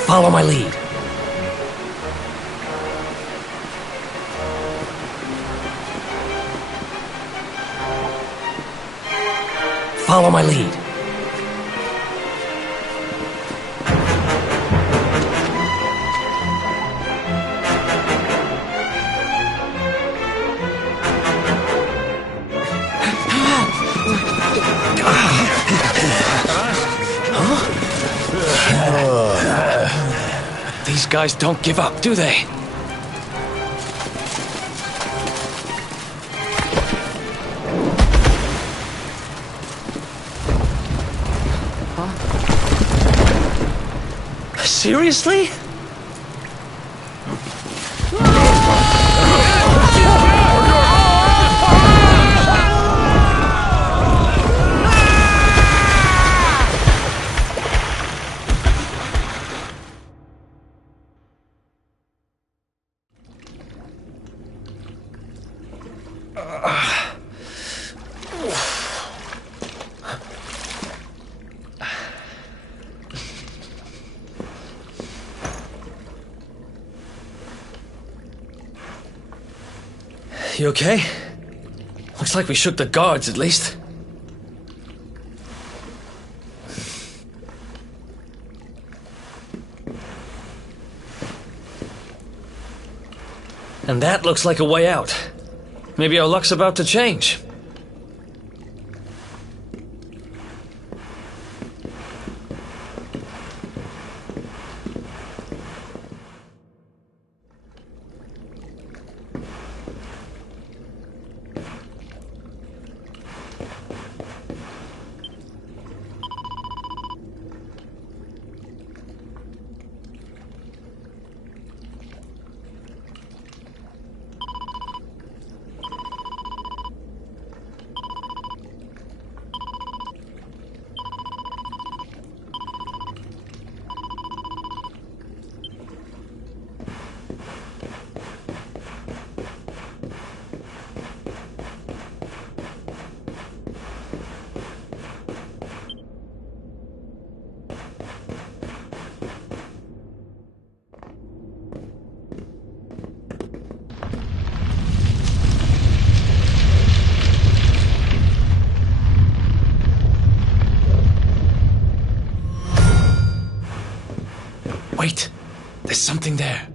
Follow my lead. Follow my lead. Those guys don't give up, do they? Seriously? You okay? Looks like we shook the guards, at least. And that looks like a way out. Maybe our luck's about to change. Wait, there's something there.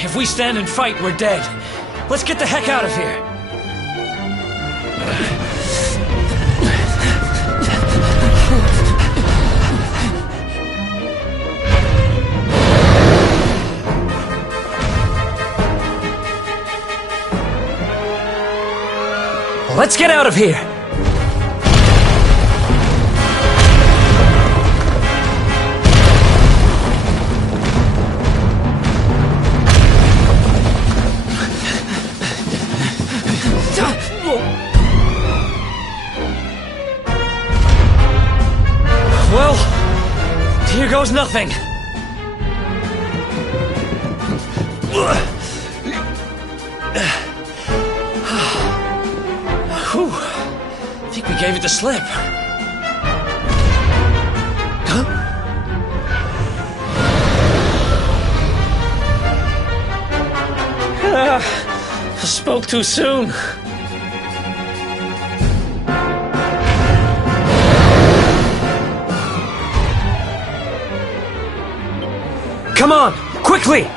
If we stand and fight, we're dead. Let's get the heck out of here. Let's get out of here. Well, here goes nothing. Whew. I think we gave it the slip. Huh? I spoke too soon. Come on, quickly!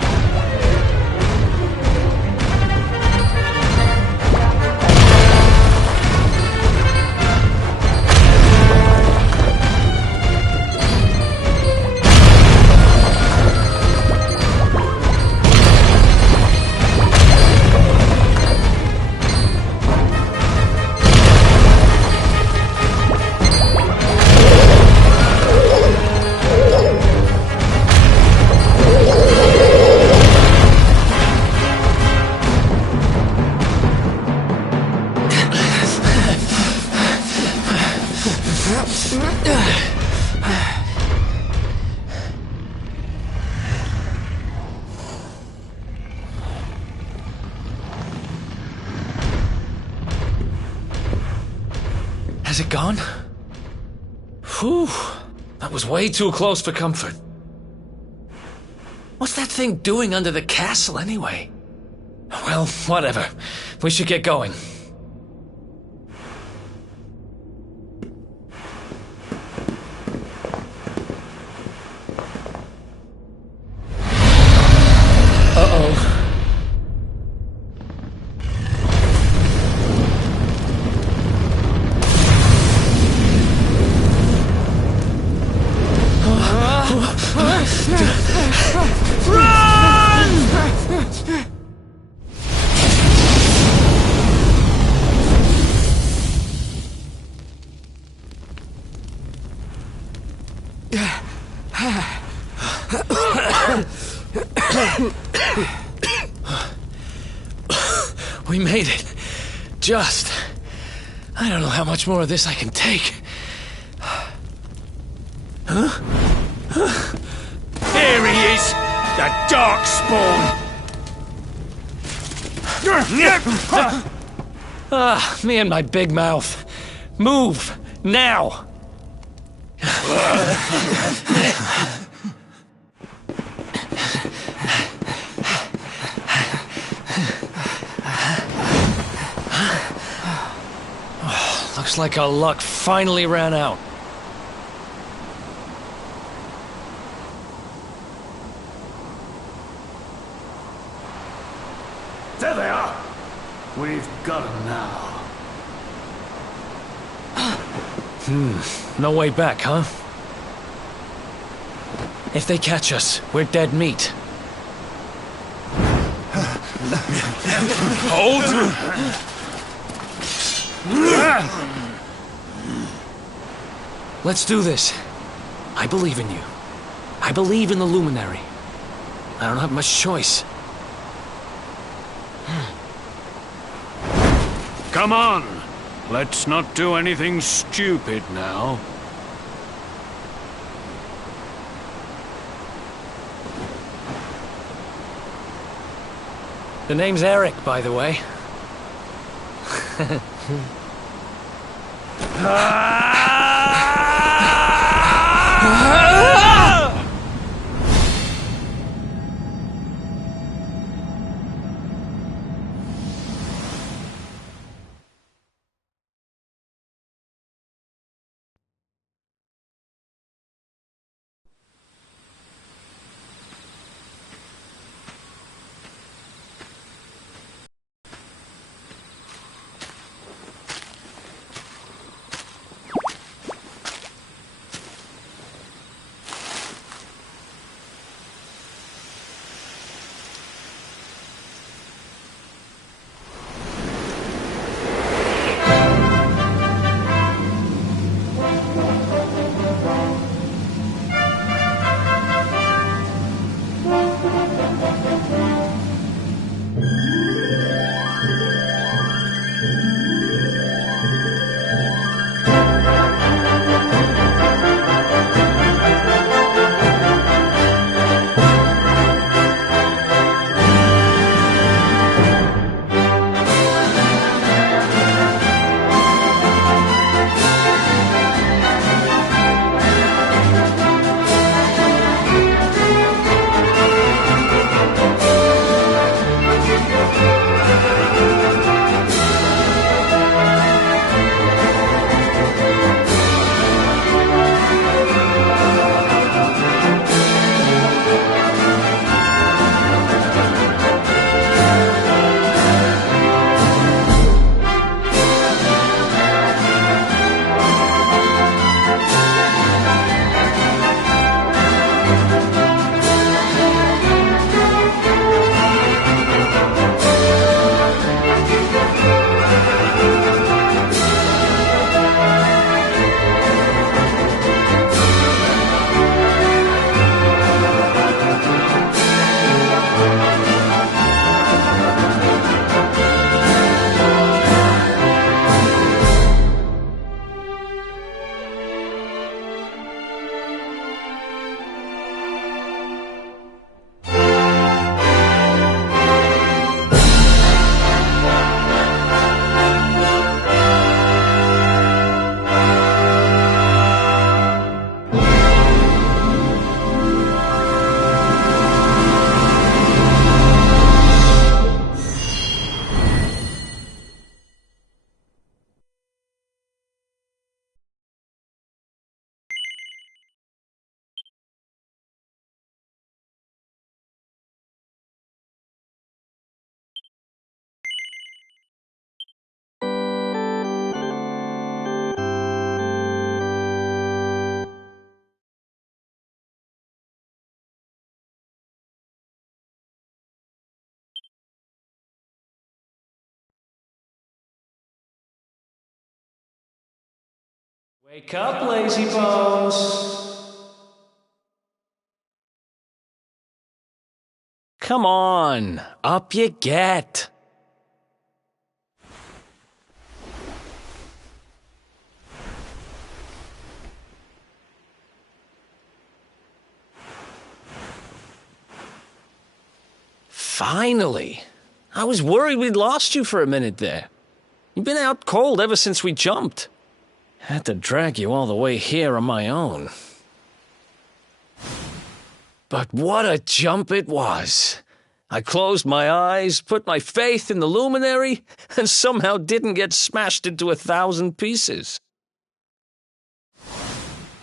Has it gone? Whew, that was way too close for comfort. What's that thing doing under the castle, anyway? Well, whatever. We should get going. Uh-oh. We made it. Just. I don't know how much more of this I can take. Huh? There he is! The Darkspawn! Me and my big mouth. Move! Now! Looks like our luck finally ran out. There they are! We've got them now. No way back, huh? If they catch us, we're dead meat. Hold! Let's do this. I believe in you. I believe in the Luminary. I don't have much choice. Come on! Let's not do anything stupid now. The name's Eric, by the way. Wake up, lazy bones. Come on, up you get. Finally! I was worried we'd lost you for a minute there. You've been out cold ever since we jumped. Had to drag you all the way here on my own. But what a jump it was! I closed my eyes, put my faith in the luminary, and somehow didn't get smashed into 1,000 pieces.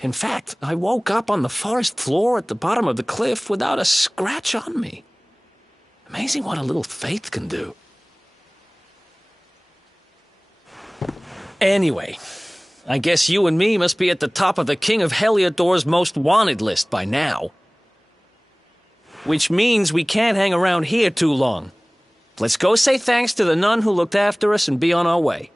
In fact, I woke up on the forest floor at the bottom of the cliff without a scratch on me. Amazing what a little faith can do. Anyway, I guess you and me must be at the top of the King of Heliodor's most wanted list by now. Which means we can't hang around here too long. Let's go say thanks to the nun who looked after us and be on our way.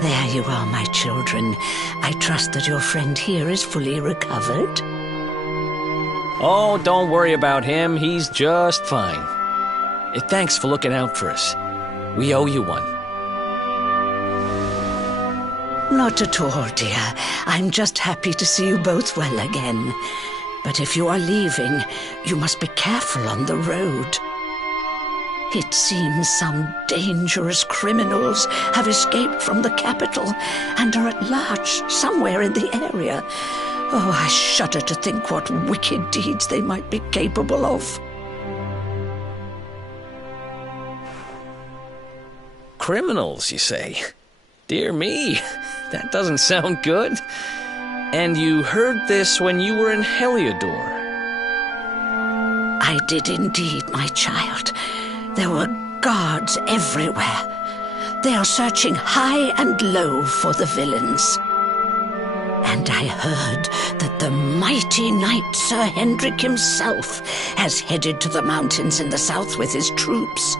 There you are, my children. I trust that your friend here is fully recovered. Oh, don't worry about him. He's just fine. Thanks for looking out for us. We owe you one. Not at all, dear. I'm just happy to see you both well again. But if you are leaving, you must be careful on the road. It seems some dangerous criminals have escaped from the capital and are at large somewhere in the area. Oh, I shudder to think what wicked deeds they might be capable of. Criminals, you say? Dear me, that doesn't sound good. And you heard this when you were in Heliodor? I did indeed, my child. There were guards everywhere. They are searching high and low for the villains. And I heard that the mighty knight Sir Hendrik himself has headed to the mountains in the south with his troops.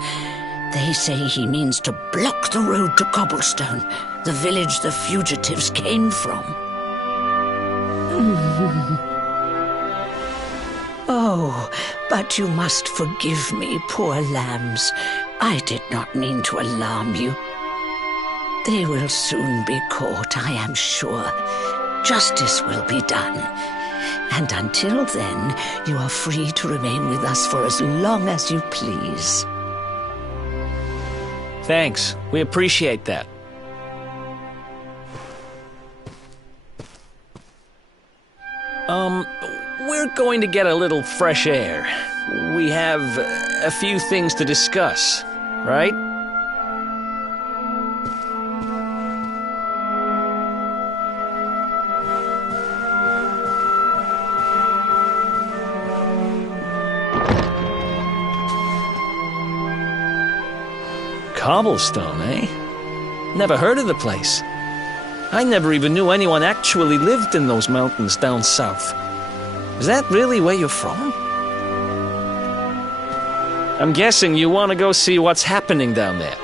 They say he means to block the road to Cobblestone, the village the fugitives came from. Oh, but you must forgive me, poor lambs. I did not mean to alarm you. They will soon be caught, I am sure. Justice will be done. And until then, you are free to remain with us for as long as you please. Thanks. We appreciate that. We're going to get a little fresh air. We have a few things to discuss, right? Cobblestone, eh? Never heard of the place. I never even knew anyone actually lived in those mountains down south. Is that really where you're from? I'm guessing you want to go see what's happening down there.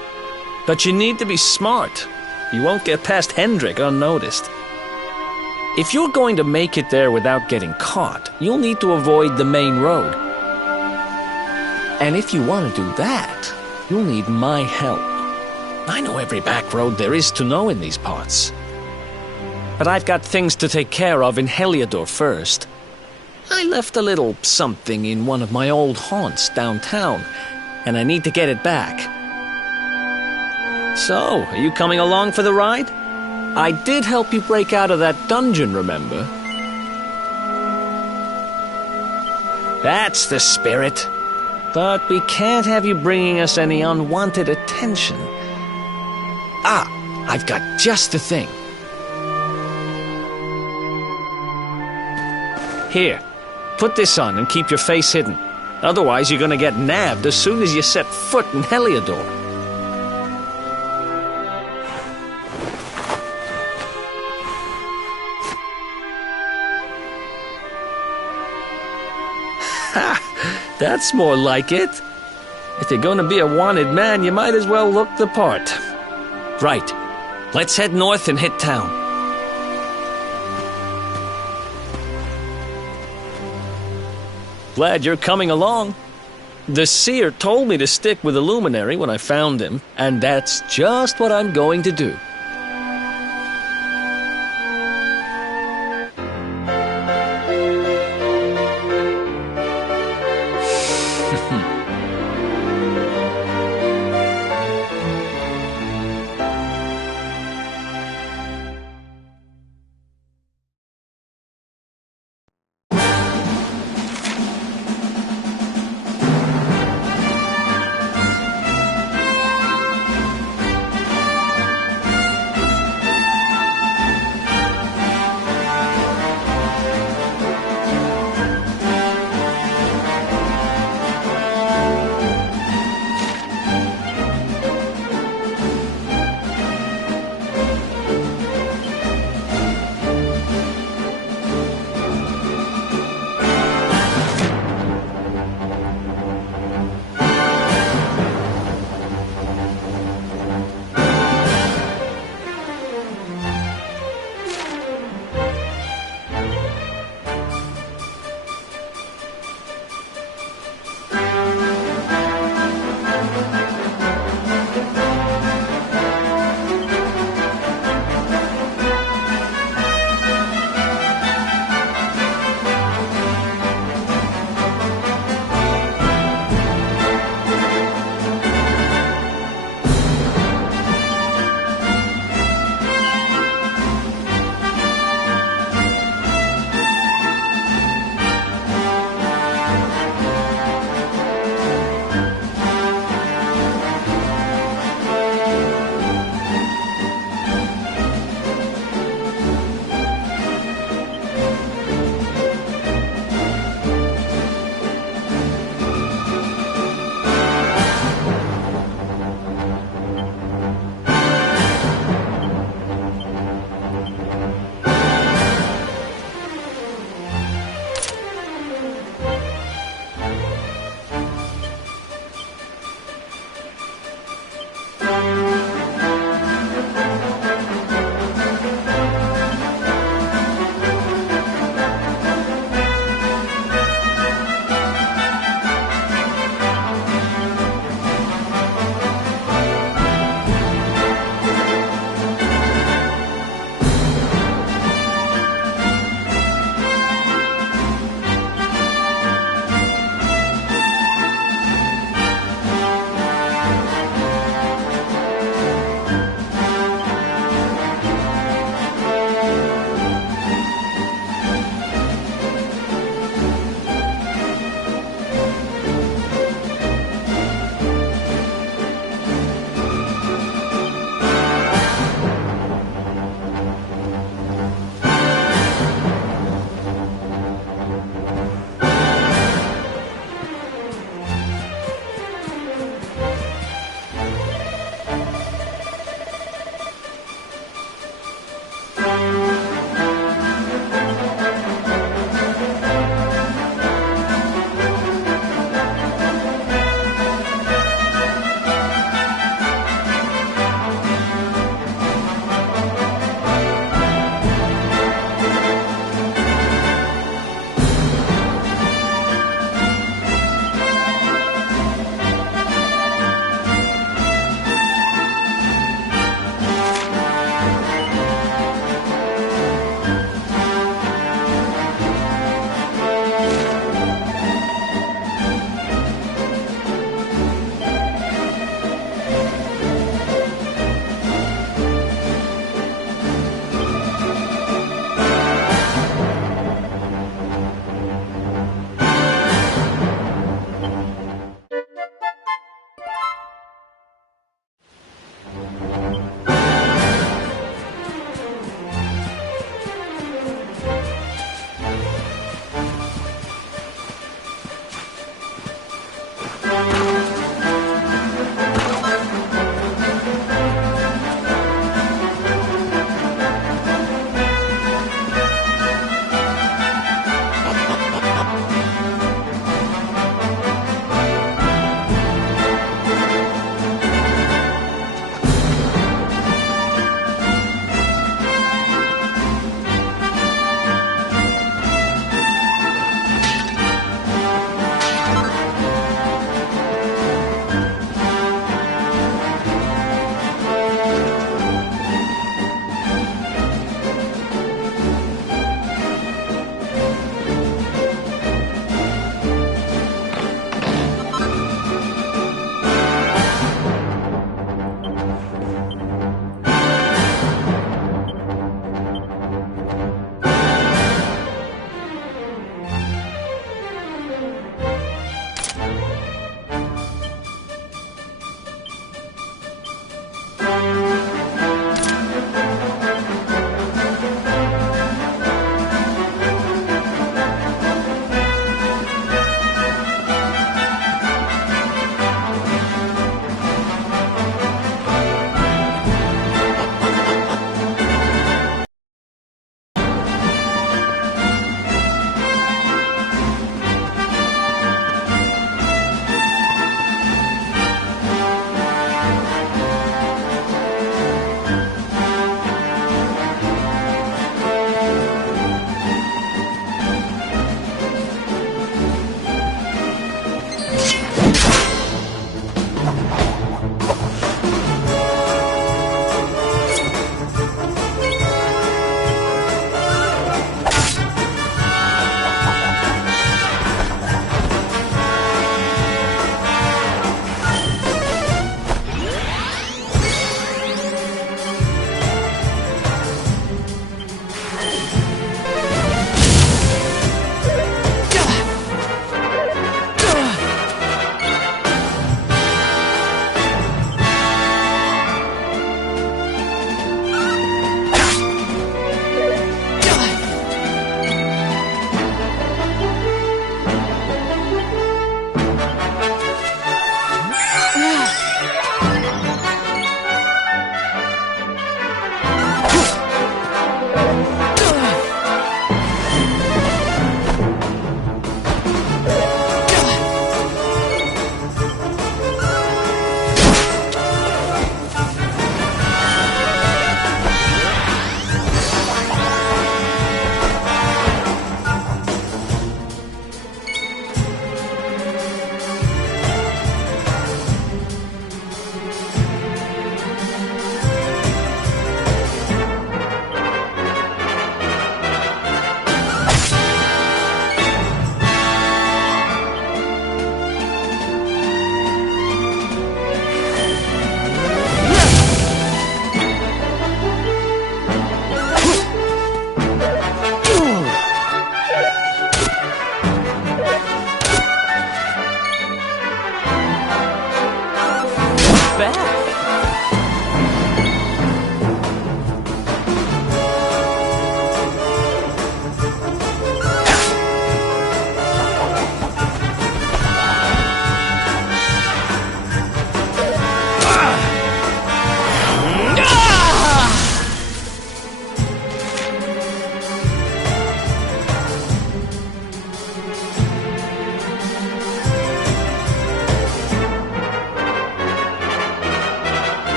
But you need to be smart. You won't get past Hendrik unnoticed. If you're going to make it there without getting caught, you'll need to avoid the main road. And if you want to do that, you'll need my help. I know every back road there is to know in these parts. But I've got things to take care of in Heliodor first. I left a little something in one of my old haunts downtown, and I need to get it back. So, are you coming along for the ride? I did help you break out of that dungeon, remember? That's the spirit. But we can't have you bringing us any unwanted attention. Ah, I've got just the thing. Here, put this on and keep your face hidden. Otherwise, you're gonna get nabbed as soon as you set foot in Heliodor. Ha! That's more like it. If you're gonna be a wanted man, you might as well look the part. Right. Let's head north and hit town. Glad you're coming along. The seer told me to stick with the luminary when I found him, and that's just what I'm going to do.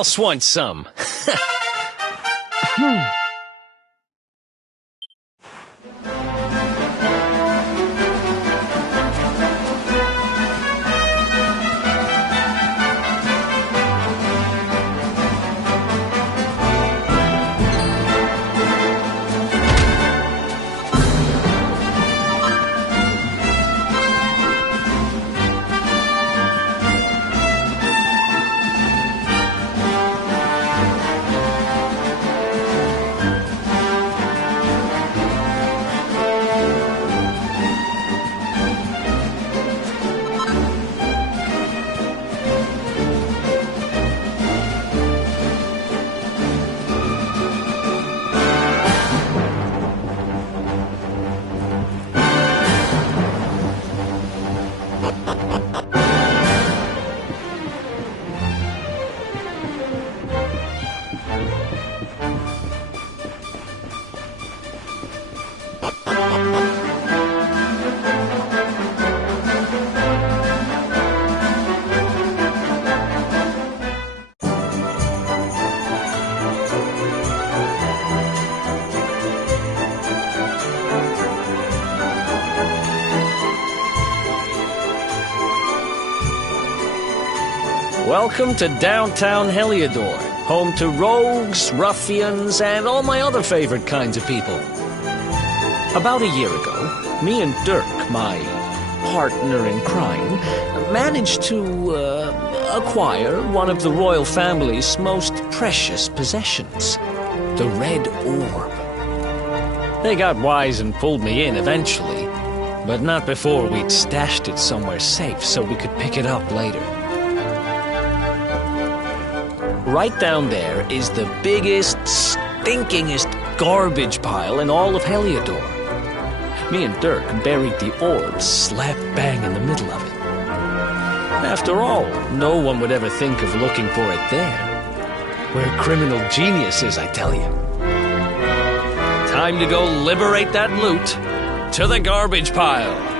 else wants some? Welcome to downtown Heliodor, home to rogues, ruffians, and all my other favorite kinds of people. About a year ago, me and Dirk, my partner in crime, managed to acquire one of the royal family's most precious possessions, the Red Orb. They got wise and pulled me in eventually, but not before we'd stashed it somewhere safe so we could pick it up later. Right down there is the biggest, stinkingest garbage pile in all of Heliodor. Me and Dirk buried the orb slap bang in the middle of it. After all, no one would ever think of looking for it there. We're criminal geniuses, I tell you. Time to go liberate that loot to the garbage pile.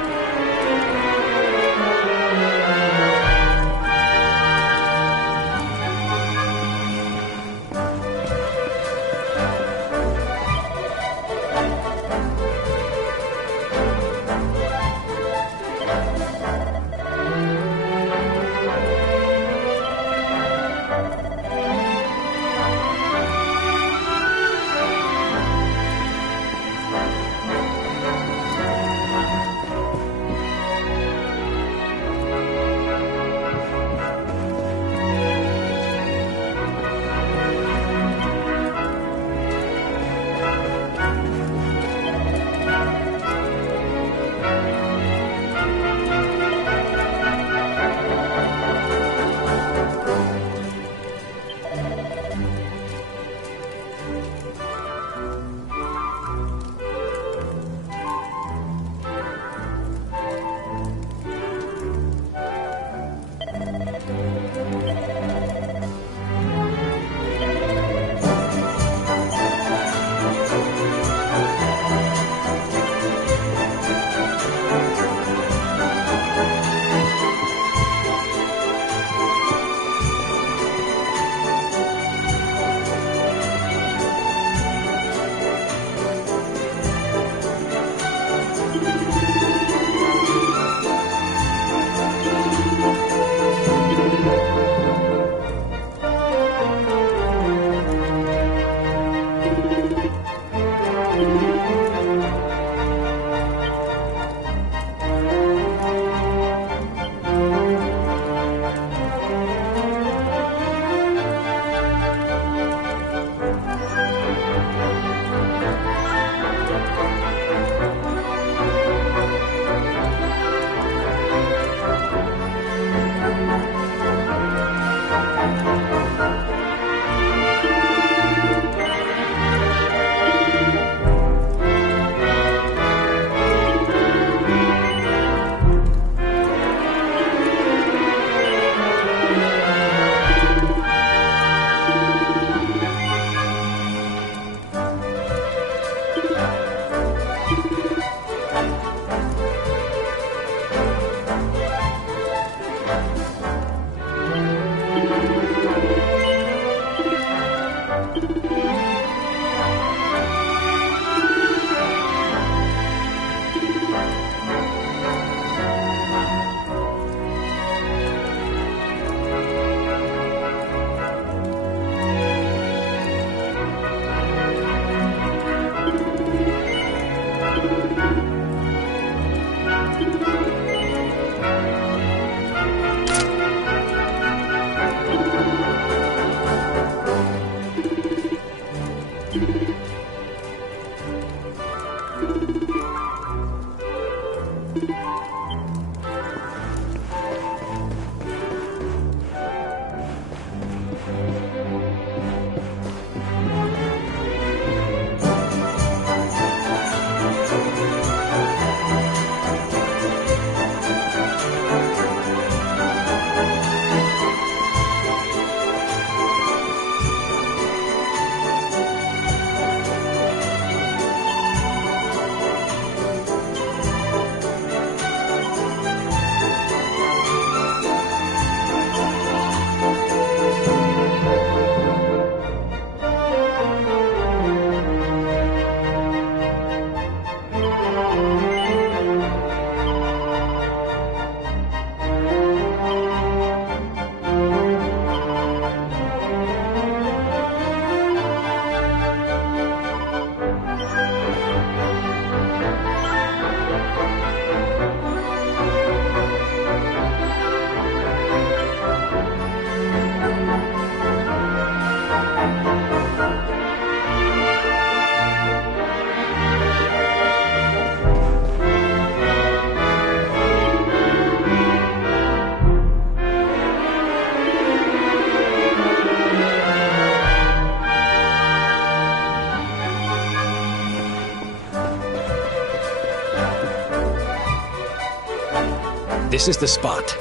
This is the spot.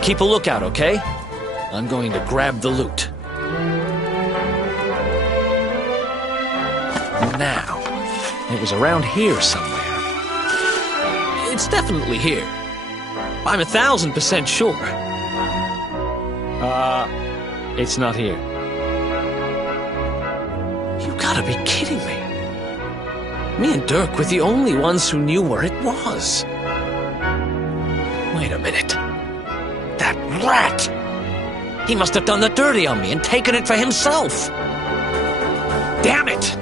Keep a lookout, okay? I'm going to grab the loot. Now, it was around here somewhere. It's definitely here. I'm 1,000% sure. It's not here. You gotta be kidding me. Me and Dirk were the only ones who knew where it was. Wait a minute. That rat! He must have done the dirty on me and taken it for himself. Damn it!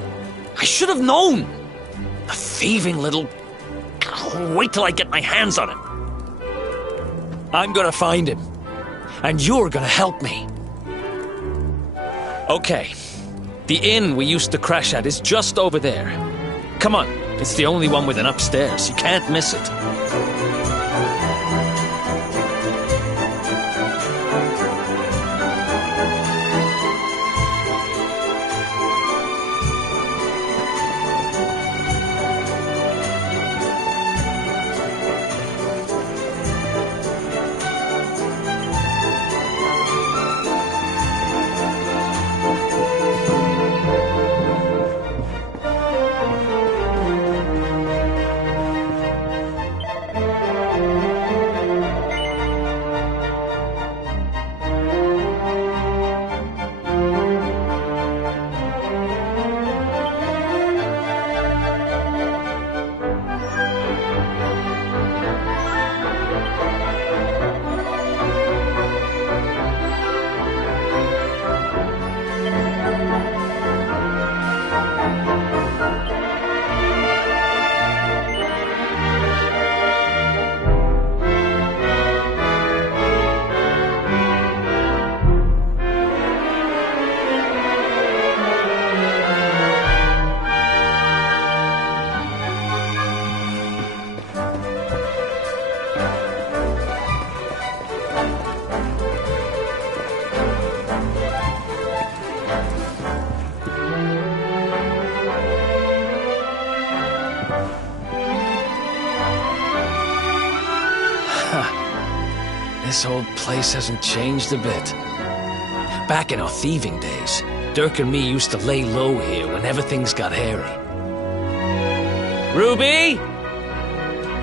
I should have known! A thieving little... Wait till I get my hands on him. I'm gonna find him. And you're gonna help me. Okay. The inn we used to crash at is just over there. Come on. It's the only one with an upstairs. You can't miss it. This whole place hasn't changed a bit. Back in our thieving days, Dirk and me used to lay low here whenever things got hairy. Ruby?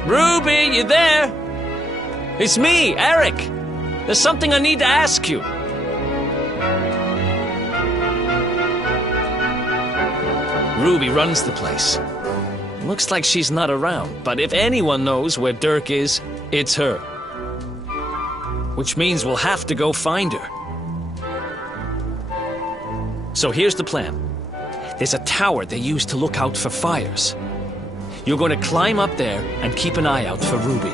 Ruby, you there? It's me, Eric. There's something I need to ask you. Ruby runs the place. Looks like she's not around, but if anyone knows where Dirk is, it's her. Which means we'll have to go find her. So here's the plan. There's a tower they use to look out for fires. You're going to climb up there and keep an eye out for Ruby.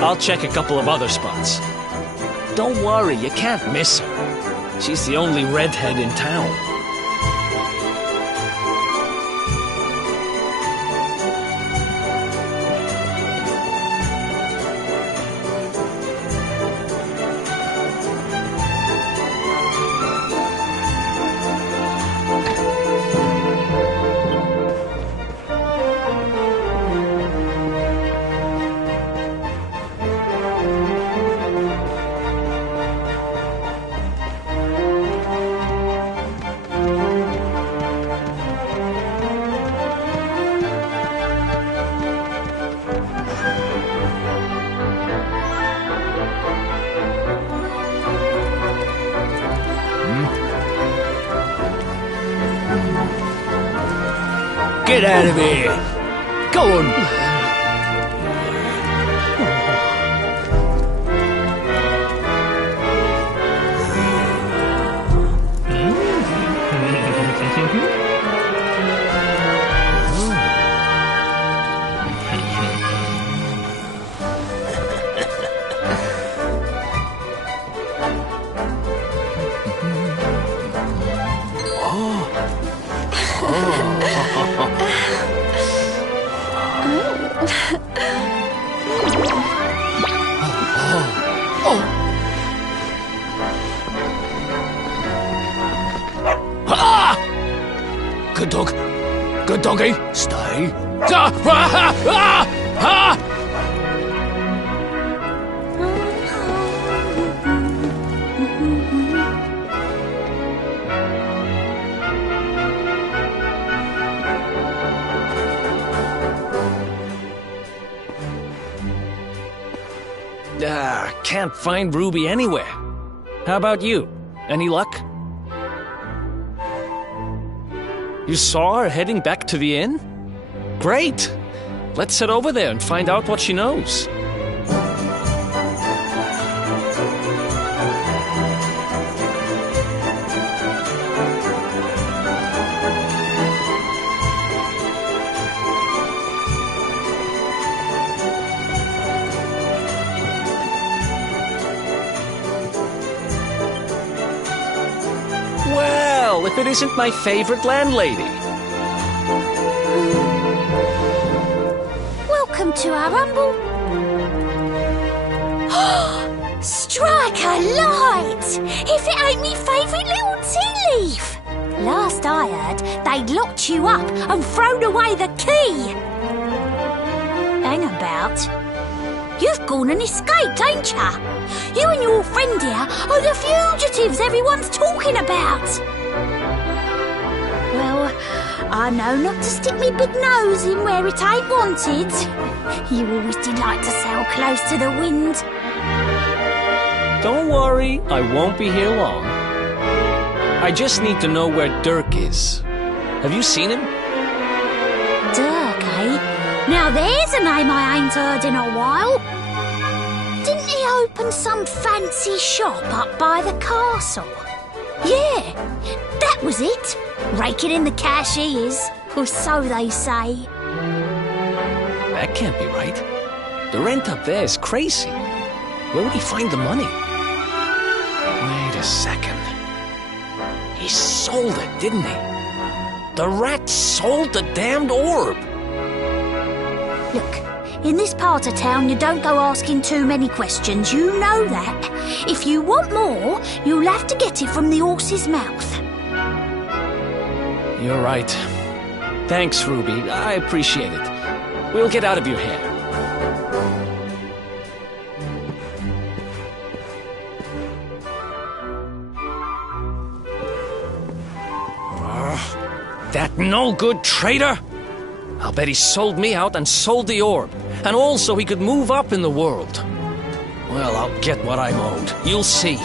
I'll check a couple of other spots. Don't worry, you can't miss her. She's the only redhead in town. Get out of here! Go on! Good dog. Good doggy. Stay. Can't find Ruby anywhere. How about you? Any luck? You saw her heading back to the inn? Great! Let's head over there and find out what she knows. Well, if it isn't my favorite landlady. Welcome to our humble... Strike a light! If it ain't me favourite little tea leaf! Last I heard, they'd locked you up and thrown away the key! Hang about. You've gone and escaped, ain't ya? You and your friend here are the fugitives everyone's talking about! Well, I know not to stick me big nose in where it ain't wanted. You always did like to sail close to the wind. Don't worry, I won't be here long. I just need to know where Dirk is. Have you seen him? Dirk, eh? Now there's a name I ain't heard in a while. Didn't he open some fancy shop up by the castle? Yeah, that was it. Raking in the cash he is, or so they say. That can't be right. The rent up there is crazy. Where would he find the money? Wait a second. He sold it, didn't he? The rat sold the damned orb. Look, in this part of town you don't go asking too many questions, you know that. If you want more, you'll have to get it from the horse's mouth. You're right. Thanks, Ruby. I appreciate it. We'll get out of your hair. That no-good traitor! I'll bet he sold me out and sold the orb. And also he could move up in the world. Well, I'll get what I'm owed. You'll see.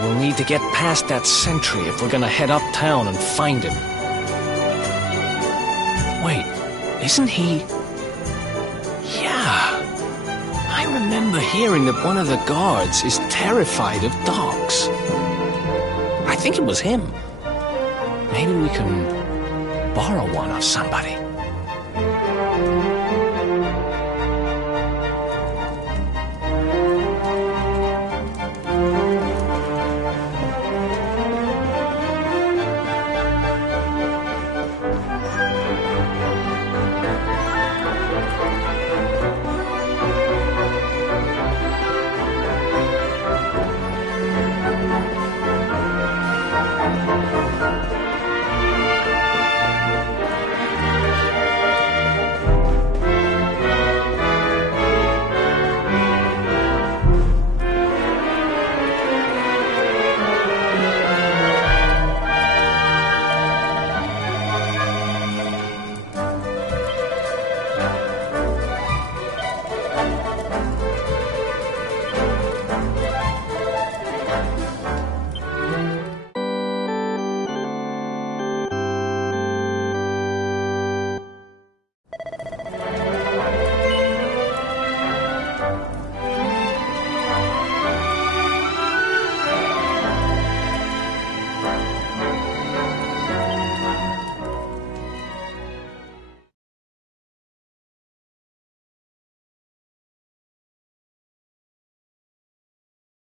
We'll need to get past that sentry if we're gonna head uptown and find him. Wait, isn't he... Yeah. I remember hearing that one of the guards is terrified of dogs. I think it was him. Maybe we can borrow one of somebody.